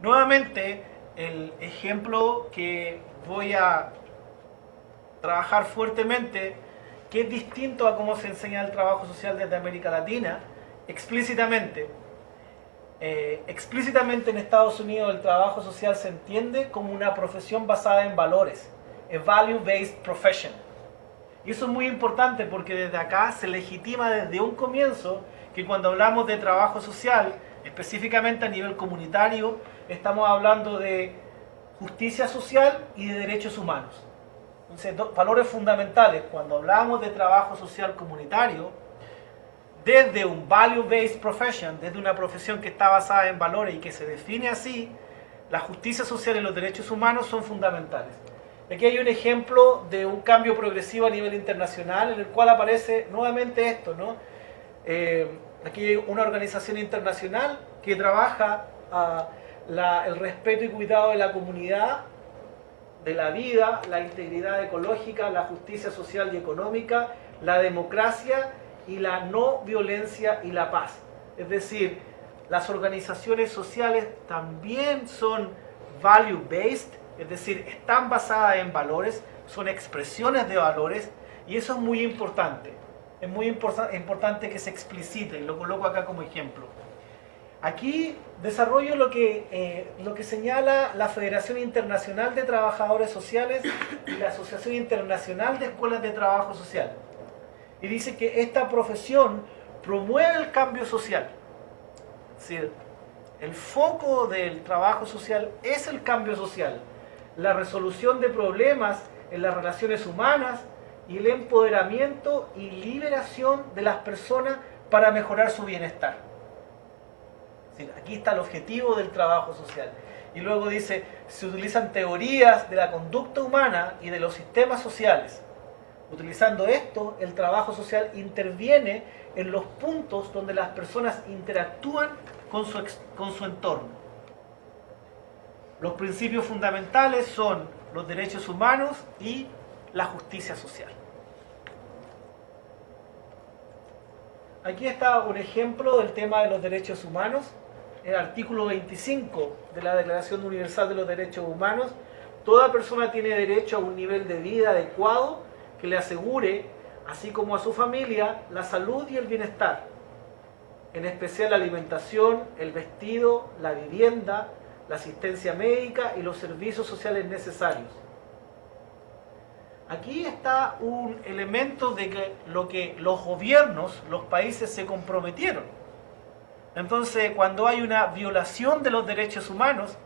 Nuevamente, el ejemplo que voy a trabajar fuertemente, que es distinto a cómo se enseña el trabajo social desde América Latina, explícitamente en Estados Unidos el trabajo social se entiende como una profesión basada en valores, a value-based profession. Y eso es muy importante porque desde acá se legitima desde un comienzo que cuando hablamos de trabajo social, específicamente a nivel comunitario, estamos hablando de justicia social y de derechos humanos. Entonces, valores fundamentales. Cuando hablamos de trabajo social comunitario, desde un value-based profession, desde una profesión que está basada en valores y que se define así, la justicia social y los derechos humanos son fundamentales. Aquí hay un ejemplo de un cambio progresivo a nivel internacional en el cual aparece nuevamente esto, ¿no? Aquí hay una organización internacional que trabaja el respeto y cuidado de la comunidad, de la vida, la integridad ecológica, la justicia social y económica, la democracia y la no violencia y la paz. Es decir, las organizaciones sociales también son value-based, es decir, están basadas en valores, son expresiones de valores, y eso es muy importante. Es muy importante que se explicite, y lo coloco acá como ejemplo. Aquí desarrollo lo que señala la Federación Internacional de Trabajadores Sociales y la Asociación Internacional de Escuelas de Trabajo Social. Y dice que esta profesión promueve el cambio social. Es decir, el foco del trabajo social es el cambio social, la resolución de problemas en las relaciones humanas y el empoderamiento y liberación de las personas para mejorar su bienestar. Es decir, aquí está el objetivo del trabajo social. Y luego dice, se utilizan teorías de la conducta humana y de los sistemas sociales. Utilizando esto, el trabajo social interviene en los puntos donde las personas interactúan con su entorno. Los principios fundamentales son los derechos humanos y la justicia social. Aquí está un ejemplo del tema de los derechos humanos. El artículo 25 de la Declaración Universal de los Derechos Humanos: toda persona tiene derecho a un nivel de vida adecuado que le asegure, así como a su familia, la salud y el bienestar, en especial la alimentación, el vestido, la vivienda, la asistencia médica y los servicios sociales necesarios. Aquí está un elemento de lo que los gobiernos, los países se comprometieron. Entonces, cuando hay una violación de los derechos humanos,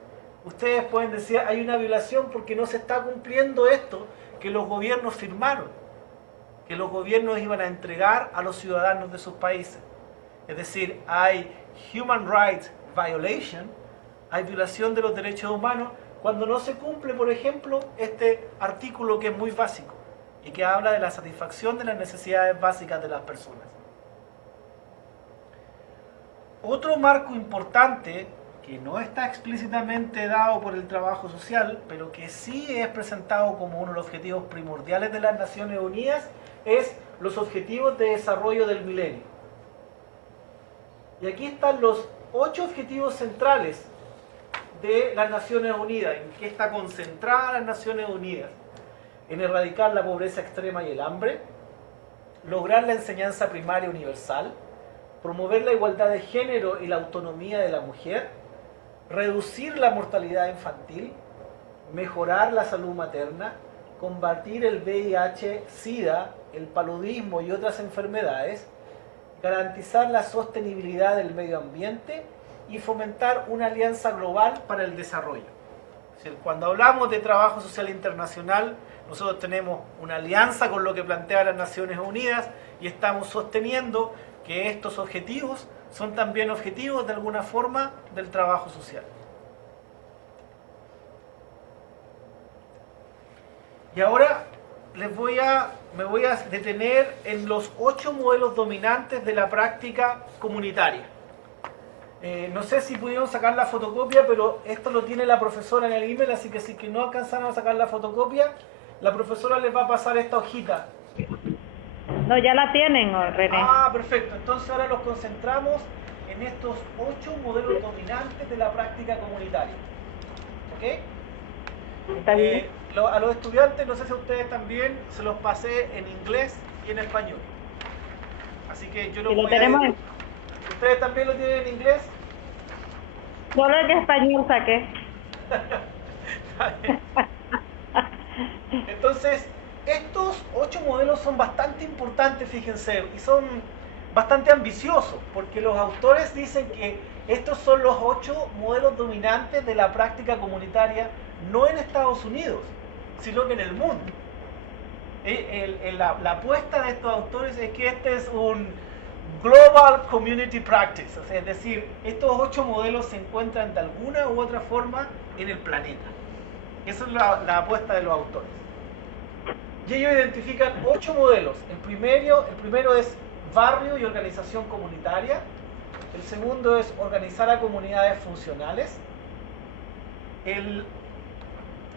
ustedes pueden decir, hay una violación porque no se está cumpliendo esto que los gobiernos firmaron, que los gobiernos iban a entregar a los ciudadanos de sus países. Es decir, hay human rights violation, hay violación de los derechos humanos cuando no se cumple, por ejemplo, este artículo que es muy básico y que habla de la satisfacción de las necesidades básicas de las personas. Otro marco importante que no está explícitamente dado por el trabajo social, pero que sí es presentado como uno de los objetivos primordiales de las Naciones Unidas, es los Objetivos de Desarrollo del Milenio. Y aquí están los 8 objetivos centrales de las Naciones Unidas. ¿En qué está concentrada las Naciones Unidas? En erradicar la pobreza extrema y el hambre, lograr la enseñanza primaria universal, promover la igualdad de género y la autonomía de la mujer, reducir la mortalidad infantil, mejorar la salud materna, combatir el VIH, SIDA, el paludismo y otras enfermedades, garantizar la sostenibilidad del medio ambiente y fomentar una alianza global para el desarrollo. Es decir, cuando hablamos de trabajo social internacional, nosotros tenemos una alianza con lo que plantea las Naciones Unidas y estamos sosteniendo que estos objetivos son también objetivos de alguna forma del trabajo social. Y ahora me voy a detener en los 8 modelos dominantes de la práctica comunitaria. No sé si pudieron sacar la fotocopia, pero esto lo tiene la profesora en el email, así que si que no alcanzaron a sacar la fotocopia, la profesora les va a pasar esta hojita. No, ya la tienen, René. Ah, perfecto. Entonces ahora nos concentramos en estos 8 modelos dominantes de la práctica comunitaria. ¿Ok? ¿Está bien? A los estudiantes, no sé si a ustedes también, se los pasé en inglés y en español. Así que yo lo voy tenemos a... ¿Ustedes también lo tienen en inglés? Solo el de español saqué. Entonces, estos 8 modelos son bastante importantes, fíjense, y son bastante ambiciosos, porque los autores dicen que estos son los 8 modelos dominantes de la práctica comunitaria, no en Estados Unidos, sino que en el mundo. La apuesta de estos autores es que este es un Global Community Practice, o sea, es decir, estos 8 modelos se encuentran de alguna u otra forma en el planeta. Esa es la apuesta de los autores. Y ellos identifican 8 modelos. El primero es barrio y organización comunitaria. El segundo es organizar a comunidades funcionales. El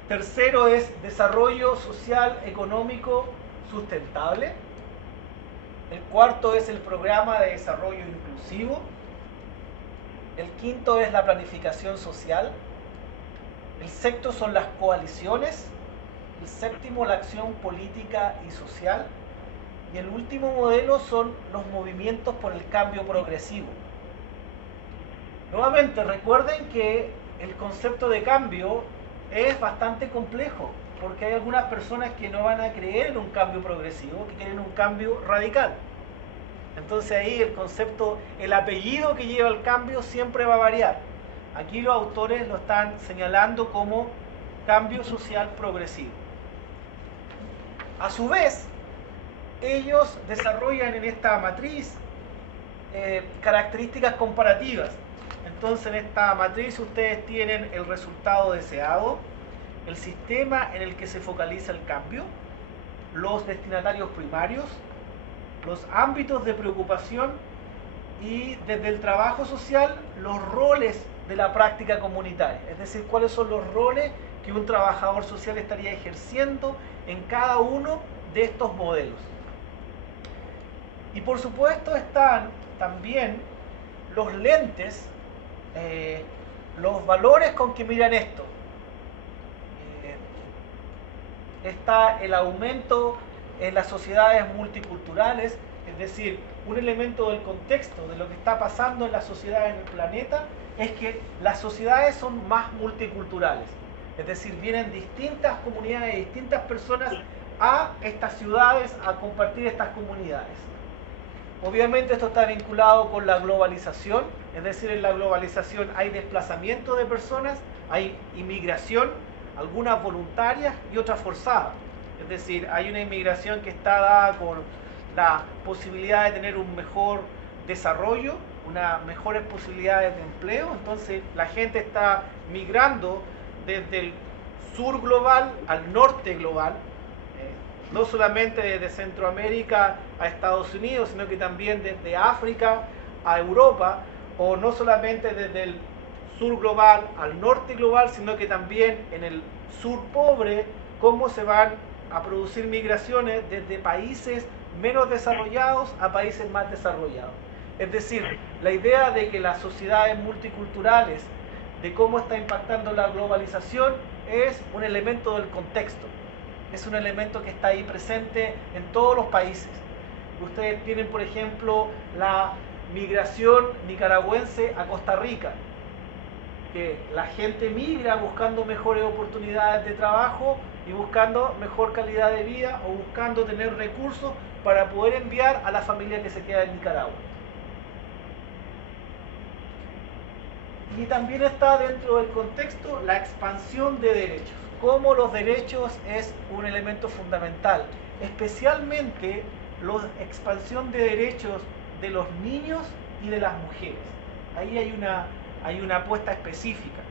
tercero es desarrollo social económico sustentable. El cuarto es el programa de desarrollo inclusivo. El quinto es la planificación social. El sexto son las coaliciones. El séptimo, la acción política y social. Y el último modelo son los movimientos por el cambio progresivo. Nuevamente, recuerden que el concepto de cambio es bastante complejo, porque hay algunas personas que no van a creer en un cambio progresivo, que quieren un cambio radical. Entonces ahí el concepto, el apellido que lleva el cambio siempre va a variar. Aquí los autores lo están señalando como cambio social progresivo. A su vez, ellos desarrollan en esta matriz características comparativas. Entonces en esta matriz ustedes tienen el resultado deseado, el sistema en el que se focaliza el cambio, los destinatarios primarios, los ámbitos de preocupación y desde el trabajo social los roles de la práctica comunitaria, es decir, cuáles son los roles que un trabajador social estaría ejerciendo en cada uno de estos modelos. Y por supuesto están también los lentes, los valores con que miran esto. Está el aumento en las sociedades multiculturales, es decir, un elemento del contexto de lo que está pasando en las sociedades en el planeta es que las sociedades son más multiculturales, es decir, vienen distintas comunidades, distintas personas a estas ciudades a compartir estas comunidades. Obviamente esto está vinculado con la globalización, es decir, en la globalización hay desplazamiento de personas, hay inmigración, algunas voluntarias y otras forzadas. Es decir, hay una inmigración que está dada con la posibilidad de tener un mejor desarrollo, unas mejores posibilidades de empleo, entonces la gente está migrando desde el sur global al norte global, no solamente desde Centroamérica a Estados Unidos, sino que también desde África a Europa, o no solamente desde el sur global al norte global, sino que también en el sur pobre, cómo se van a producir migraciones desde países menos desarrollados a países más desarrollados. Es decir, la idea de que las sociedades multiculturales, de cómo está impactando la globalización, es un elemento del contexto. Es un elemento que está ahí presente en todos los países. Ustedes tienen, por ejemplo, la migración nicaragüense a Costa Rica, que la gente migra buscando mejores oportunidades de trabajo y buscando mejor calidad de vida o buscando tener recursos para poder enviar a la familia que se queda en Nicaragua. Y también está dentro del contexto la expansión de derechos, cómo los derechos es un elemento fundamental, especialmente la expansión de derechos de los niños y de las mujeres. Ahí hay una apuesta específica,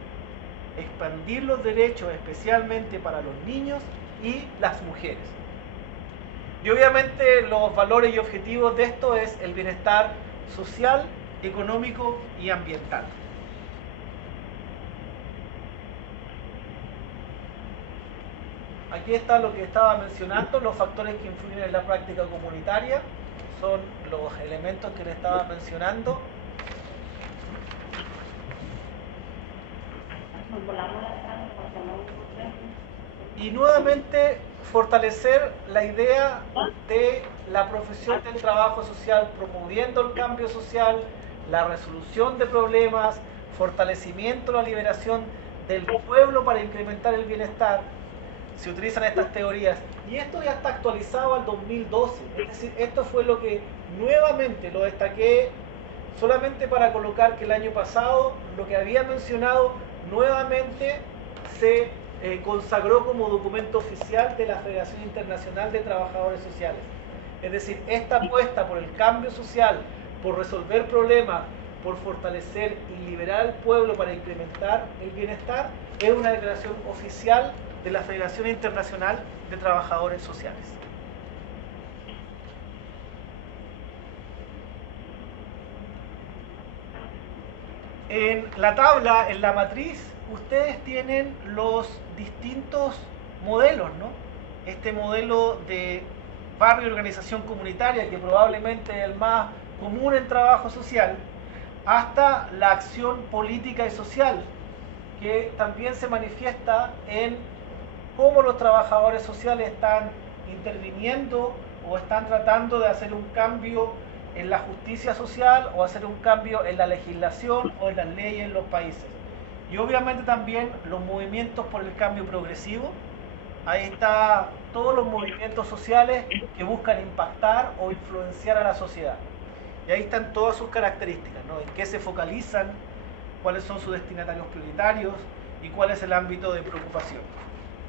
expandir los derechos especialmente para los niños y las mujeres. Y obviamente los valores y objetivos de esto es el bienestar social, económico y ambiental. Aquí está lo que estaba mencionando, los factores que influyen en la práctica comunitaria, son los elementos que le estaba mencionando. Y nuevamente fortalecer la idea de la profesión del trabajo social, promoviendo el cambio social, la resolución de problemas, fortalecimiento, la liberación del pueblo para incrementar el bienestar, se utilizan estas teorías. Y esto ya está actualizado al 2012. Es decir, esto fue lo que nuevamente lo destaqué solamente para colocar que el año pasado lo que había mencionado nuevamente se consagró como documento oficial de la Federación Internacional de Trabajadores Sociales. Es decir, esta apuesta por el cambio social, por resolver problemas, por fortalecer y liberar al pueblo para incrementar el bienestar, es una declaración oficial de la Federación Internacional de Trabajadores Sociales. En la tabla, en la matriz, ustedes tienen los distintos modelos, ¿no? Este modelo de barrio de organización comunitaria, que probablemente es el más común en trabajo social, hasta la acción política y social, que también se manifiesta en cómo los trabajadores sociales están interviniendo o están tratando de hacer un cambio en la justicia social o hacer un cambio en la legislación o en las leyes en los países. Y obviamente también los movimientos por el cambio progresivo. Ahí está todos los movimientos sociales que buscan impactar o influenciar a la sociedad. Y ahí están todas sus características, ¿no? En qué se focalizan, cuáles son sus destinatarios prioritarios y cuál es el ámbito de preocupación.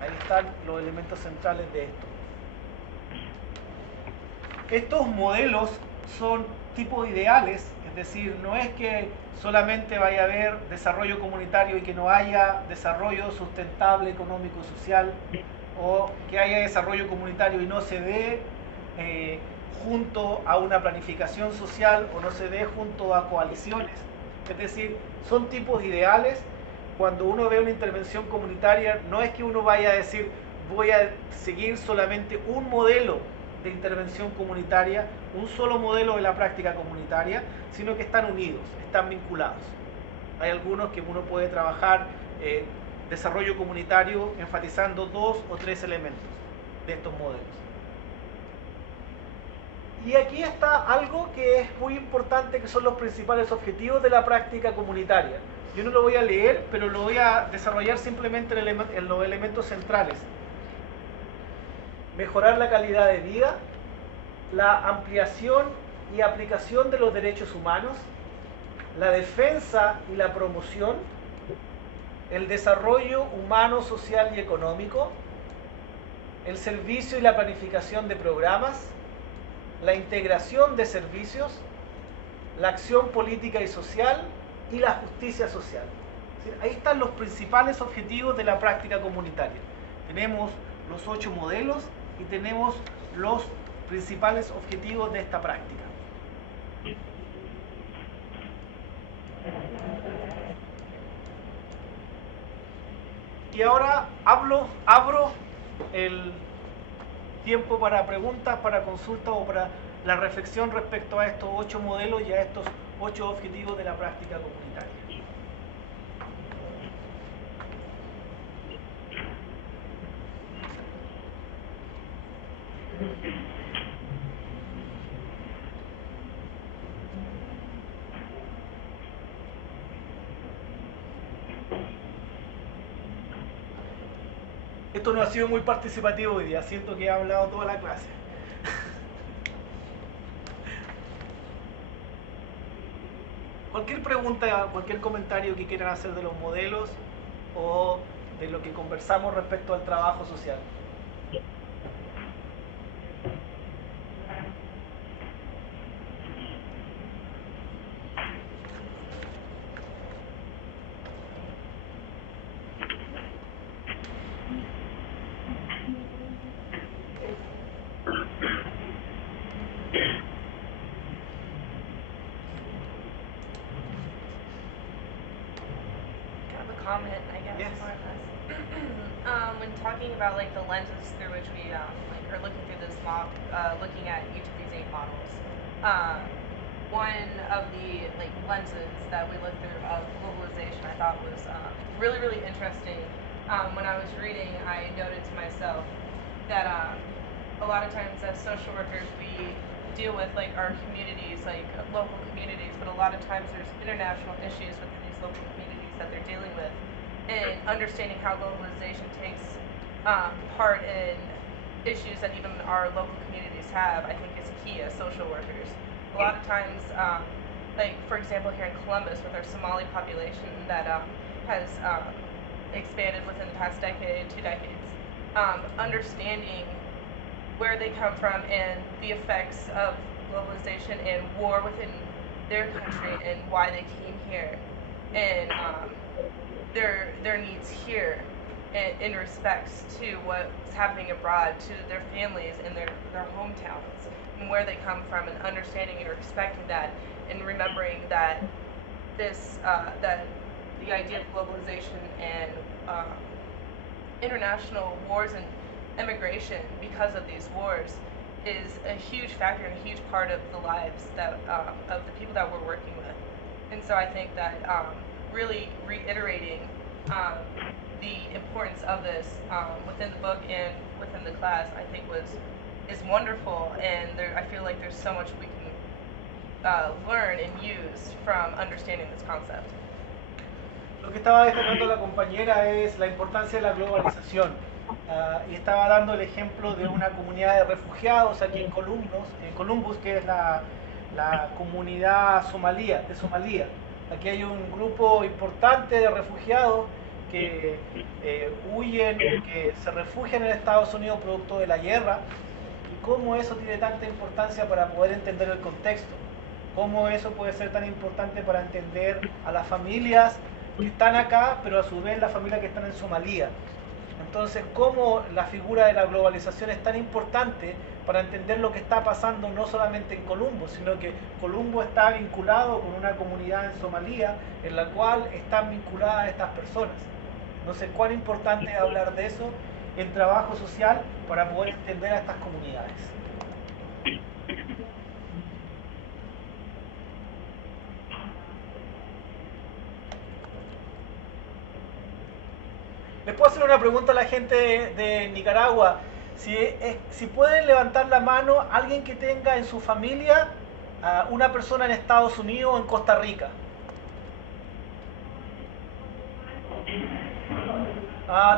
Ahí están los elementos centrales de esto. Estos modelos son tipos ideales, es decir, no es que solamente vaya a haber desarrollo comunitario y que no haya desarrollo sustentable económico y social, o que haya desarrollo comunitario y no se dé junto a una planificación social o no se dé junto a coaliciones. Es decir, son tipos ideales. Cuando uno ve una intervención comunitaria, no es que uno vaya a decir voy a seguir solamente un modelo de intervención comunitaria, un solo modelo de la práctica comunitaria, sino que están unidos, están vinculados. Hay algunos que uno puede trabajar desarrollo comunitario enfatizando 2 o 3 elementos de estos modelos. Y aquí está algo que es muy importante, que son los principales objetivos de la práctica comunitaria. Yo no lo voy a leer, pero lo voy a desarrollar simplemente en los elementos centrales. Mejorar la calidad de vida, la ampliación y aplicación de los derechos humanos, la defensa y la promoción, el desarrollo humano, social y económico, el servicio y la planificación de programas, la integración de servicios, la acción política y social y la justicia social. Ahí están los principales objetivos de la práctica comunitaria. Tenemos los 8 modelos y tenemos los principales objetivos de esta práctica. Y ahora abro el tiempo para preguntas, para consultas o para la reflexión respecto a estos 8 modelos y a estos 8 objetivos de la práctica comunitaria. Esto no ha sido muy participativo hoy día, siento que he hablado toda la clase. Cualquier pregunta, cualquier comentario que quieran hacer de los modelos o de lo que conversamos respecto al trabajo social. Comment, I guess, Yes. more or less. When talking about like the lenses through which we like are looking through this looking at each of these 8 models, one of the like lenses that we looked through of globalization I thought was really, really interesting. When I was reading, I noted to myself that a lot of times as social workers we deal with like our communities, like local communities, but a lot of times there's international issues within these local communities that they're dealing with, and understanding how globalization takes part in issues that even our local communities have, I think is key as social workers. A lot of times, like for example here in Columbus with our Somali population that has expanded within the past decade, 2 decades, understanding where they come from and the effects of globalization and war within their country and why they came here and their needs here in respects to what's happening abroad, to their families and their hometowns and where they come from, and understanding and respecting that and remembering that this that the idea of globalization and international wars and immigration because of these wars is a huge factor and a huge part of the lives that of the people that we're working with. And so I think that really reiterating the importance of this within the book and within the class, I think is wonderful, and I feel like there's so much we can learn and use from understanding this concept. Lo que estaba destacando la compañera es la importancia de la globalización. Y estaba dando el ejemplo de una comunidad de refugiados aquí en Columbus, que es la comunidad de Somalia. Aquí hay un grupo importante de refugiados que huyen, que se refugian en Estados Unidos producto de la guerra, y cómo eso tiene tanta importancia para poder entender el contexto, cómo eso puede ser tan importante para entender a las familias que están acá, pero a su vez las familias que están en Somalia. Entonces, cómo la figura de la globalización es tan importante para entender lo que está pasando no solamente en Columbo, sino que Columbo está vinculado con una comunidad en Somalia en la cual están vinculadas estas personas. No sé cuán importante es hablar de eso en trabajo social para poder entender a estas comunidades. Les puedo hacer una pregunta a la gente de Nicaragua. Si pueden levantar la mano alguien que tenga en su familia una persona en Estados Unidos o en Costa Rica.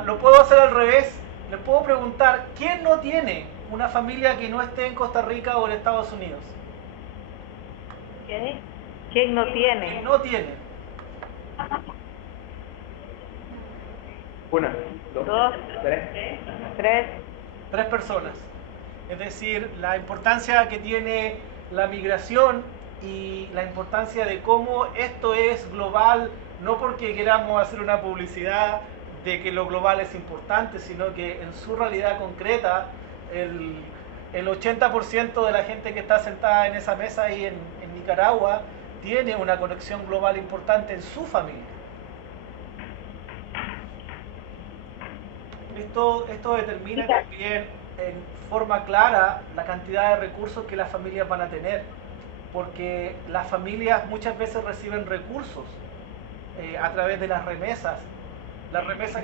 Lo puedo hacer al revés. Les puedo preguntar, ¿quién no tiene una familia que no esté en Costa Rica o en Estados Unidos? ¿Qué? ¿Quién no tiene? ¿Quién no tiene? Una, dos, tres. Tres personas. Es decir, la importancia que tiene la migración y la importancia de cómo esto es global, no porque queramos hacer una publicidad de que lo global es importante, sino que en su realidad concreta, el 80% de la gente que está sentada en esa mesa ahí en Nicaragua tiene una conexión global importante en su familia. Esto determina también en forma clara la cantidad de recursos que las familias van a tener, porque las familias muchas veces reciben recursos a través de las remesas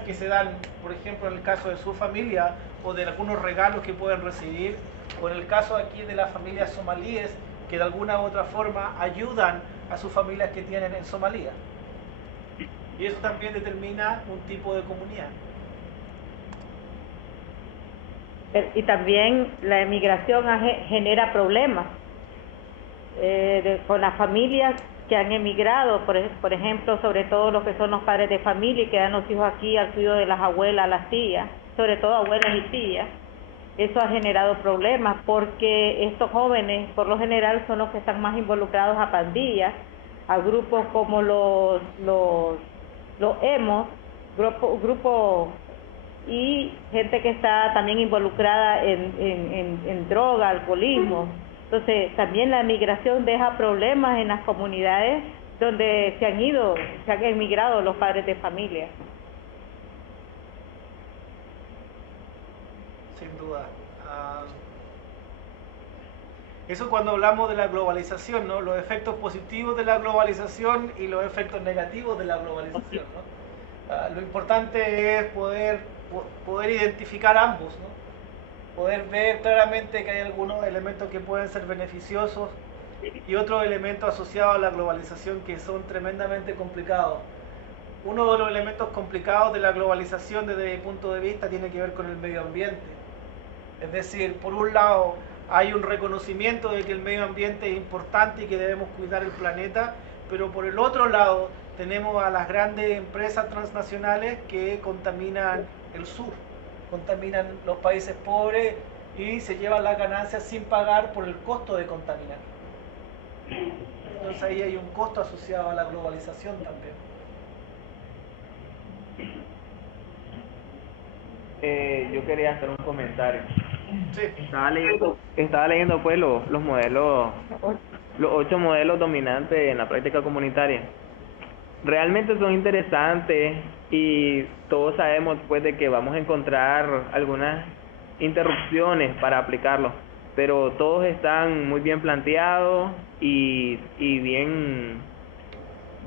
que se dan, por ejemplo, en el caso de su familia, o de algunos regalos que pueden recibir, o en el caso aquí de las familias somalíes, que de alguna u otra forma ayudan a sus familias que tienen en Somalia. Y eso también determina un tipo de comunidad. Y también la emigración genera problemas con las familias que han emigrado, por ejemplo, sobre todo los que son los padres de familia y que dan los hijos aquí al cuidado de las abuelas, las tías, sobre todo abuelas y tías. Eso ha generado problemas porque estos jóvenes, por lo general, son los que están más involucrados a pandillas, a grupos como los emos, grupos y gente que está también involucrada en droga, alcoholismo. Entonces, también la emigración deja problemas en las comunidades donde se han emigrado los padres de familia. Sin duda. Eso cuando hablamos de la globalización, ¿no? Los efectos positivos de la globalización y los efectos negativos de la globalización, ¿no? Lo importante es poder identificar ambos, ¿no? Poder ver claramente que hay algunos elementos que pueden ser beneficiosos y otros elementos asociados a la globalización que son tremendamente complicados. uno de los elementos complicados de la globalización desde mi punto de vista tiene que ver con el medio ambiente. Es decir, por un lado hay un reconocimiento de que el medio ambiente es importante y que debemos cuidar el planeta, pero por el otro lado tenemos a las grandes empresas transnacionales que contaminan el sur, contaminan los países pobres y se llevan las ganancias sin pagar por el costo de contaminar. Entonces ahí hay un costo asociado a la globalización también. Yo quería hacer un comentario. Sí. Estaba leyendo pues los modelos, los 8 modelos dominantes en la práctica comunitaria. Realmente son interesantes y todos sabemos pues de que vamos a encontrar algunas interrupciones para aplicarlos, pero todos están muy bien planteados y bien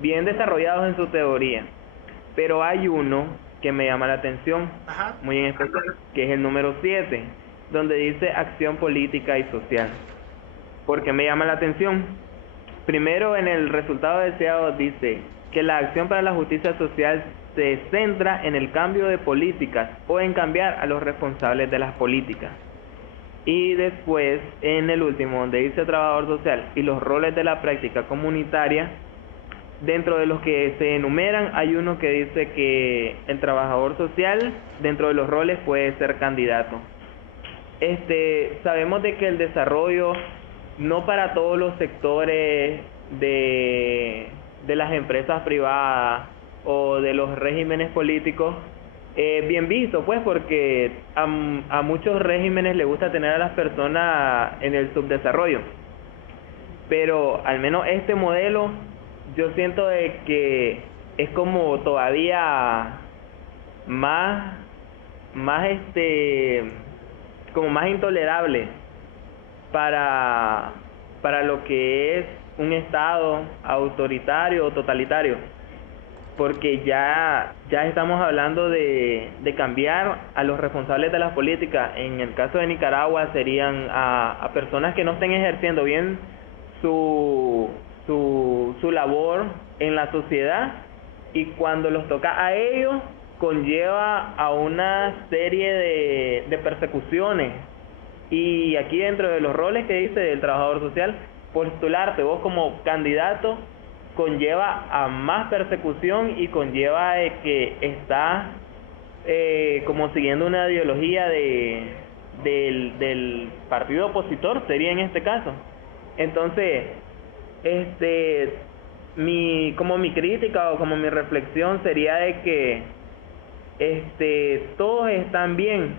desarrollados en su teoría. Pero hay uno que me llama la atención, Ajá. muy en especial, que es el número 7, donde dice acción política y social. ¿Por qué me llama la atención? Primero, en el resultado deseado dice que la acción para la justicia social se centra en el cambio de políticas o en cambiar a los responsables de las políticas. Y después, en el último, donde dice trabajador social y los roles de la práctica comunitaria, dentro de los que se enumeran hay uno que dice que el trabajador social dentro de los roles puede ser candidato. Sabemos de que el desarrollo no para todos los sectores de las empresas privadas o de los regímenes políticos bien visto, pues, porque a muchos regímenes les gusta tener a las personas en el subdesarrollo, pero al menos este modelo yo siento de que es como todavía más como más intolerable para lo que es un estado autoritario o totalitario, porque ya estamos hablando de cambiar a los responsables de las políticas. En el caso de Nicaragua serían a personas que no estén ejerciendo bien su labor en la sociedad, y cuando los toca a ellos conlleva a una serie de persecuciones. Y aquí dentro de los roles que dice del trabajador social, postularte vos como candidato conlleva a más persecución y conlleva a que está como siguiendo una ideología del partido opositor, sería en este caso. Entonces, mi crítica o como mi reflexión sería de que todos están bien,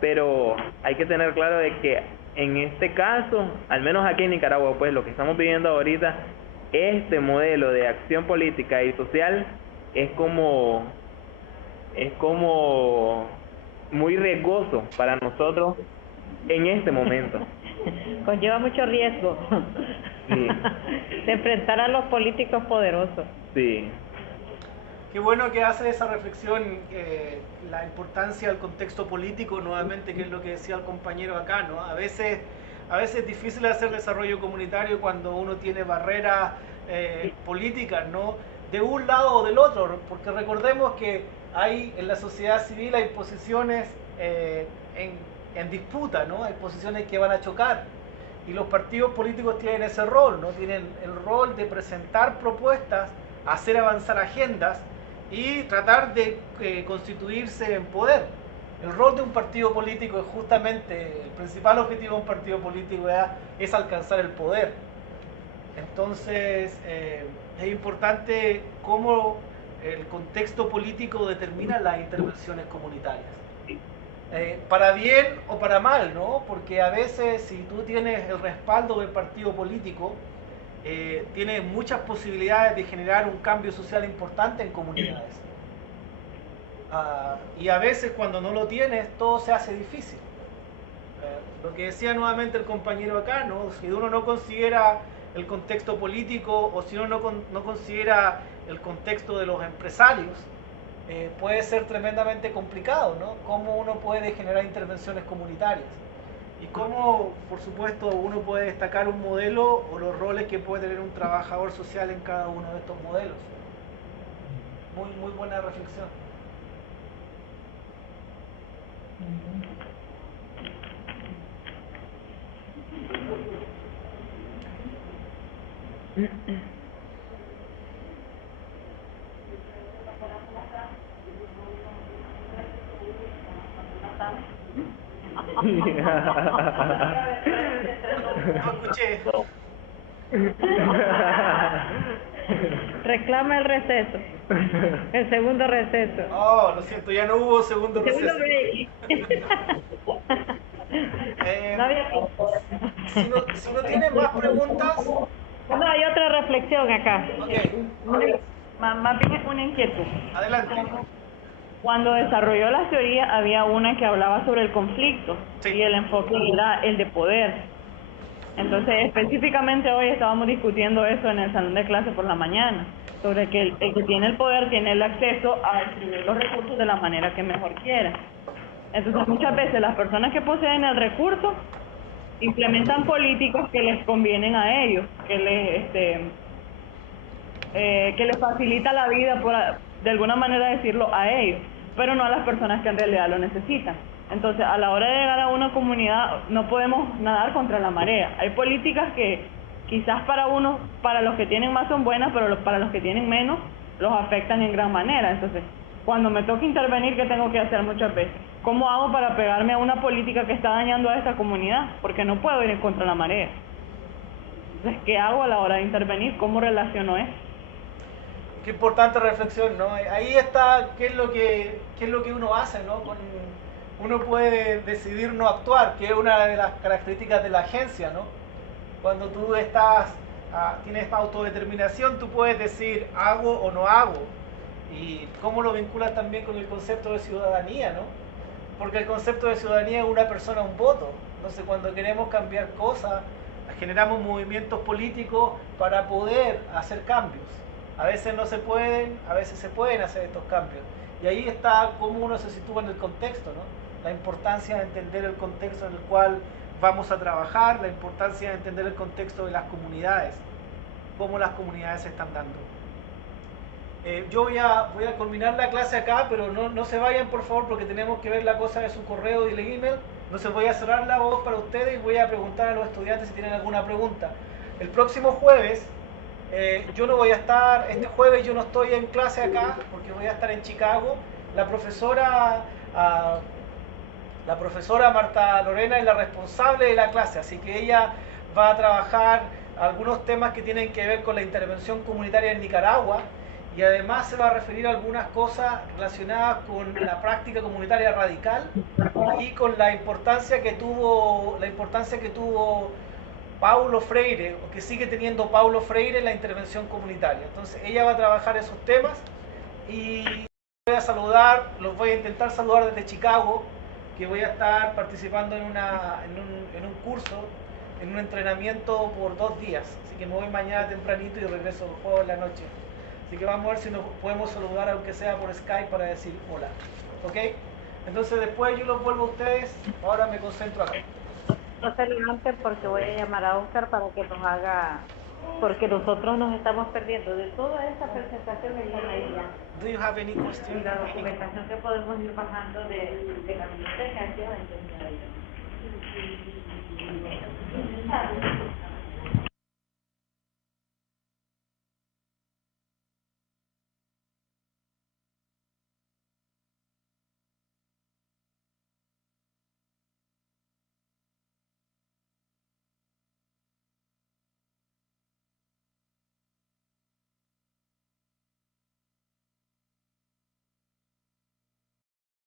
pero hay que tener claro de que en este caso, al menos aquí en Nicaragua, pues lo que estamos viviendo ahorita, este modelo de acción política y social es como muy riesgoso para nosotros en este momento. Conlleva mucho riesgo. Sí. De enfrentar a los políticos poderosos. Sí. Qué bueno que hace esa reflexión, la importancia del contexto político, nuevamente, que es lo que decía el compañero acá, ¿no? A veces es difícil hacer desarrollo comunitario cuando uno tiene barreras políticas, ¿no? De un lado o del otro, porque recordemos que en la sociedad civil hay posiciones en disputa, ¿no? Hay posiciones que van a chocar. Y los partidos políticos tienen ese rol, ¿no? Tienen el rol de presentar propuestas, hacer avanzar agendas y tratar de constituirse en poder. El rol de un partido político es justamente, el principal objetivo de un partido político es alcanzar el poder. Entonces, es importante cómo el contexto político determina las intervenciones comunitarias. Para bien o para mal, ¿no? Porque a veces si tú tienes el respaldo del partido político, tienes muchas posibilidades de generar un cambio social importante en comunidades. Y a veces cuando no lo tienes, todo se hace difícil. Lo que decía nuevamente el compañero acá, ¿no? Si uno no considera el contexto político o si uno no considera el contexto de los empresarios, puede ser tremendamente complicado, ¿no? Cómo uno puede generar intervenciones comunitarias y cómo, por supuesto, uno puede destacar un modelo o los roles que puede tener un trabajador social en cada uno de estos modelos. muy buena reflexión. No escuché. Reclama el receso. El segundo receso. Oh, lo siento, ya no hubo segundo receso. No había- Si no tienen más preguntas, No, hay otra reflexión acá. ok, Más bien es una inquietud. adelante. Cuando desarrolló las teorías había una que hablaba sobre el conflicto Sí. y el enfoque era el de poder. Entonces específicamente hoy estábamos discutiendo eso en el salón de clase por la mañana, sobre que el que tiene el poder tiene el acceso a distribuir los recursos de la manera que mejor quiera. Entonces muchas veces las personas que poseen el recurso implementan políticas que les convienen a ellos, que les facilita la vida, de alguna manera decirlo, a ellos, pero no a las personas que en realidad lo necesitan. Entonces, a la hora de llegar a una comunidad, no podemos nadar contra la marea. Hay políticas que quizás para los que tienen más son buenas, pero para los que tienen menos, los afectan en gran manera. Entonces, cuando me toca intervenir, ¿qué tengo que hacer muchas veces? ¿Cómo hago para pegarme a una política que está dañando a esa comunidad? Porque no puedo ir en contra de la marea. Entonces, ¿qué hago a la hora de intervenir? ¿Cómo relaciono eso? Qué importante reflexión, ¿no? Ahí está qué es lo que uno hace, ¿no? Uno puede decidir no actuar, que es una de las características de la agencia, ¿no? Cuando tú tienes autodeterminación, tú puedes decir hago o no hago. Y cómo lo vinculas también con el concepto de ciudadanía, ¿no? Porque el concepto de ciudadanía es una persona, un voto. Entonces, cuando queremos cambiar cosas, generamos movimientos políticos para poder hacer cambios. A veces no se pueden, a veces se pueden hacer estos cambios. Y ahí está cómo uno se sitúa en el contexto, ¿no? La importancia de entender el contexto en el cual vamos a trabajar, la importancia de entender el contexto de las comunidades, cómo las comunidades se están dando. Yo voy a culminar la clase acá, pero no se vayan por favor, porque tenemos que ver la cosa de su correo y el email. Entonces voy a cerrar la voz para ustedes y voy a preguntar a los estudiantes si tienen alguna pregunta. El próximo jueves, yo no voy a estar, este jueves yo no estoy en clase acá, porque voy a estar en Chicago. La profesora Marta Lorena es la responsable de la clase, así que ella va a trabajar algunos temas que tienen que ver con la intervención comunitaria en Nicaragua, y además se va a referir a algunas cosas relacionadas con la práctica comunitaria radical y con la importancia que tuvo Paulo Freire, o que sigue teniendo Paulo Freire en la intervención comunitaria. Entonces ella va a trabajar esos temas y los voy a intentar saludar desde Chicago, que voy a estar participando en un curso, en un entrenamiento por 2 días. Así que me voy mañana tempranito y regreso el jueves en la noche. Así que vamos a ver si nos podemos saludar, aunque sea por Skype, para decir hola. ¿Ok? Entonces después yo los vuelvo a ustedes. Ahora me concentro acá. No se levanten porque voy a llamar a Oscar para que nos haga, porque nosotros nos estamos perdiendo de toda esta presentación en la realidad. Do you have any Y questions? la documentación que podemos ir bajando de la biblioteca, ¿sí?